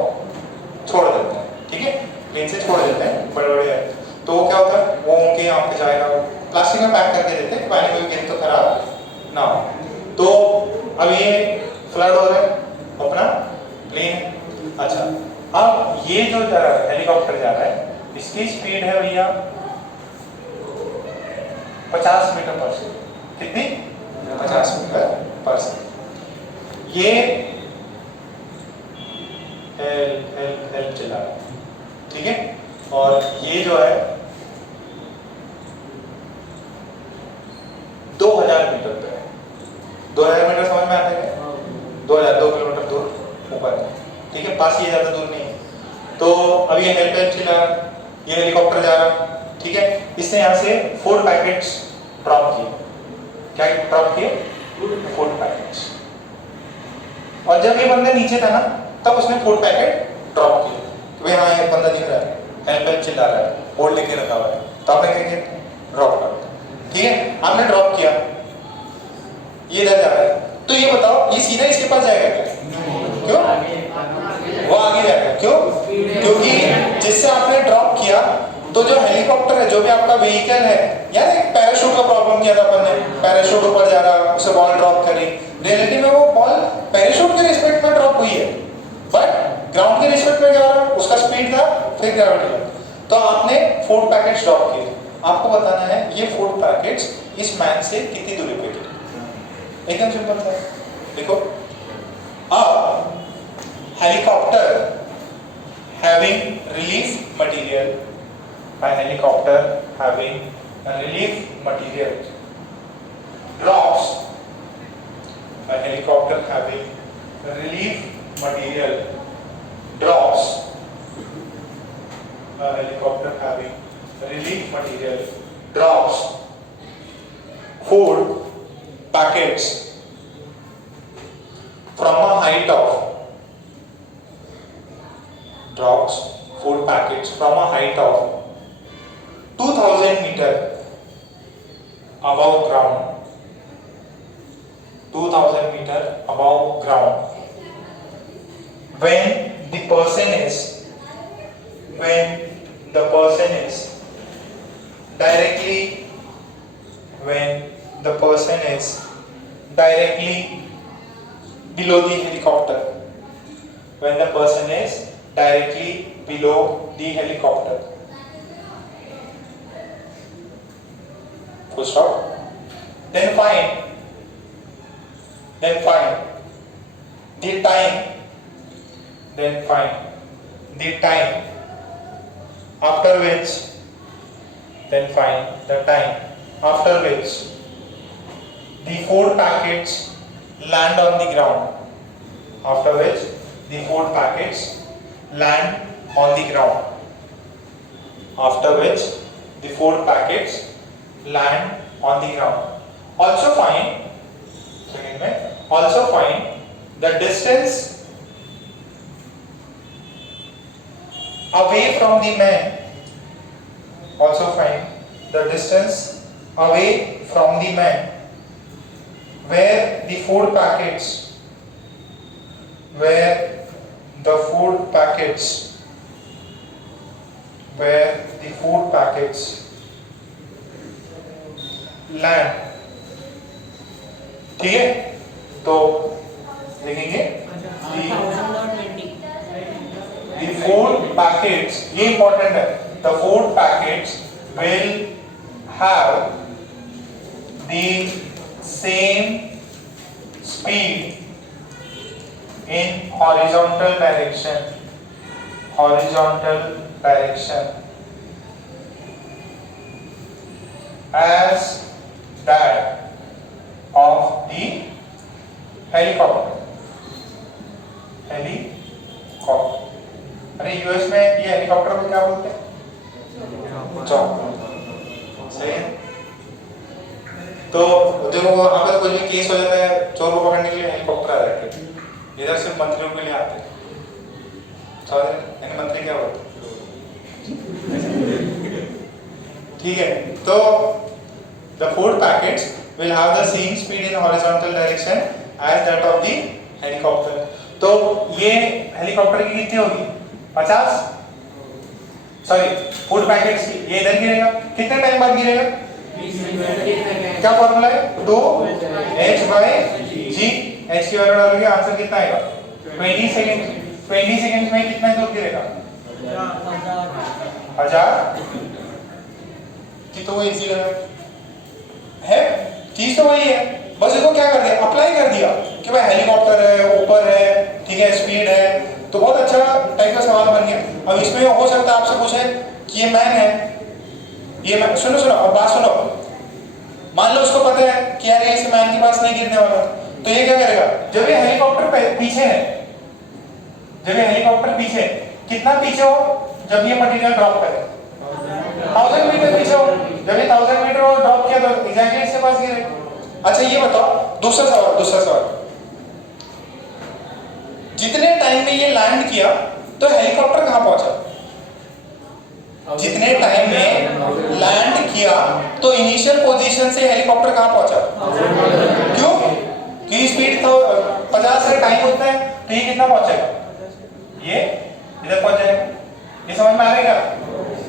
छोड़ देते हैं, ठीक है, प्लेन से छोड़ देते हैं बड़े बड़े। तो वो क्या होता है, वो उनके यहाँ पे जाएगा, प्लास्टिक में पैक करके देते हैं, पानी में गिर तो खराब ना हो। तो अब ये फ्लड हो रहा है, अपना प्लेन, अच्छा, अब ये जो जा रहा है हेलीकॉप्टर जा रहा है, इसकी स्पीड है भैया 50 मीटर पर सेकंड। कितनी? 50 मीटर पर सेकंड। ये हेल्प चला रहा है, ठीक है, और ये जो है 2000 मीटर पे है। 2000 मीटर समझ में आता है? 2 किलोमीटर दूर ऊपर है, ठीक है, पास ही ज्यादा दूर नहीं है। तो अब ये हेल्प चला, ये हेलीकॉप्टर जा रहा, ठीक है, इसने यहाँ से फूड पैकेट्स ड्रॉप किए। क्या ड्रॉप किए? Food packets. और जब ये बंदा नीचे था ना, तब उसने फूड पैकेट ड्रॉप किए। तो यहाँ एक बंदा दिख रहा है, हेल्प चिल्ला रहा है, बोर्ड लेके रखा हुआ है, तो आपने क्या किया? ड्रॉप कर, ठीक है, आपने ड्रॉप किया, ये इधर जा रहा है, तो ये बताओ ये सीधा इसके पास जाएगा क्या? क्यों? वो आगे जाएगा, क्यों? क्योंकि जिससे आपने ड्रॉप किया तो जो हेलीकॉप्टर है, जो भी आपका व्हीकल है, यार एक पैराशूट का प्रॉब्लम किया था अपन ने, पैराशूट ऊपर जा रहा, उसे बॉल ड्रॉप करी, रियलिटी में वो बॉल पैराशूट के रिस्पेक्ट में ड्रॉप हुई है, बट ग्राउंड के रिस्पेक्ट में क्या रहा, उसका स्पीड था फिर ग्रेविटी का। तो आपने फूड पैकेट्स ड्रॉप किए, आपको बताना है ये फूड पैकेट्स इस मैन से कितनी दूरी पे गिरे। एकदम सिंपल था। देखो, अब helicopter having relief material, by helicopter having a relief material drops, by helicopter having a relief material drops, a helicopter having a relief material drops food packets from a height of drops food packets from a height of 2000 meter above ground, 2000 meter above ground, when the person is directly below the helicopter, when the person is directly below the helicopter. Full stop. Then find the time. Then find the time after which. Then find the time after which the food packets land on the ground. After which the food packets land on the ground. After which the food packets land on the ground. Also find the distance away from the man. Also find the distance away from the man where the food packets land. ठीक है, तो देखेंगे the food packets, ये important है, the food packets will have the same speed in horizontal direction as that of the helicopter. अरे US में ये helicopter को क्या बोलते हैं? चॉपर। सही है। तो देखो वहाँ पर कोई भी केस हो जाता है, चोर को पकड़ने के लिए हेलीकॉप्टर आ जाते हैं, इधर सिर्फ मंत्रियों के लिए आते हैं। मंत्री क्या होते ठीक है, तो the food packets will have the same speed in horizontal direction as that of the helicopter. तो ये हेलीकॉप्टर की कितनी होगी? 50, सॉरी फूड पैकेट्स की, ये इधर गिरेगा, कितने टाइम बाद गिरेगा? 20 सेकंड। क्या फॉर्मूला है? 2h/g, h की वैल्यू डालोगे आंसर कितना आएगा? 20 सेकंड। 20 सेकंड में कितना दूर गिरेगा? 1000 की। तो वो इजी लगा है, चीज तो वही है, बस इसको क्या कर दिया, अप्लाई कर दिया कि भाई हेलीकॉप्टर है, ऊपर है, ठीक है, स्पीड है, तो बहुत अच्छा टाइप का सवाल बन गया। अब इसमें हो सकता है आपसे पूछे कि ये मैन है, ये मैन, सुनो अब बात सुनो, मान लो उसको पता है कि यार इस मैन के पास नहीं गिरने वाला, तो ये क्या करेगा? जब ये हेलीकॉप्टर पीछे है, जब ये हेलीकॉप्टर पीछे, कितना पीछे हो जब ये मटेरियल ड्रॉप करे? 1000 मीटर पीछे हो, जब ये 1000 मीटर वो ड्रॉप किया तो एग्जैक्टली इसके पास गिरे। अच्छा ये बताओ, दूसरा सवाल, जितने टाइम में ये लैंड किया तो हेलीकॉप्टर कहां पहुंचा? जितने टाइम में लैंड किया तो इनिशियल पोजीशन से हेलीकॉप्टर कहां पहुंचा? क्यों? क्योंकि स्पीड तो 50 से टाइम होता है, तो ये कितना पहुंचेगा? ये इधर पहुंच जाएगा। ये समझ में आ रहा है?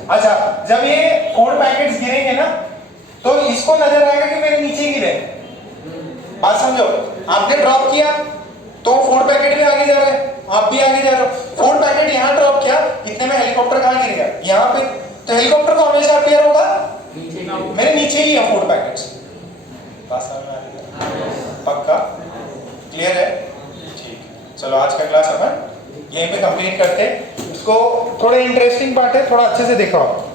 अच्छा, जब ये 4 पैकेट्स गिरेंगे ना तो इसको नजर आएगा कि मेरे नीचे गिरे। बात समझो, आपने ड्रॉप किया तो 4 पैकेट भी आगे जा रहे हैं, आप भी आगे जा रहे हो। 4 पैकेट यहाँ ड्रॉप किया, इतने में हेलीकॉप्टर कहाँ गिर गया? यहाँ पे। तो हेलीकॉप्टर को हमेशा अपीयर होगा मेरे नीचे ही है 4 पैकेट्स। बात समझ में आ रही है? पक्का क्लियर है? ठीक, चलो आज का क्लास अपन यहीं पे कंप्लीट करते हैं। इसको थोड़ा इंटरेस्टिंग पार्ट है, थोड़ा अच्छे से देखो आप।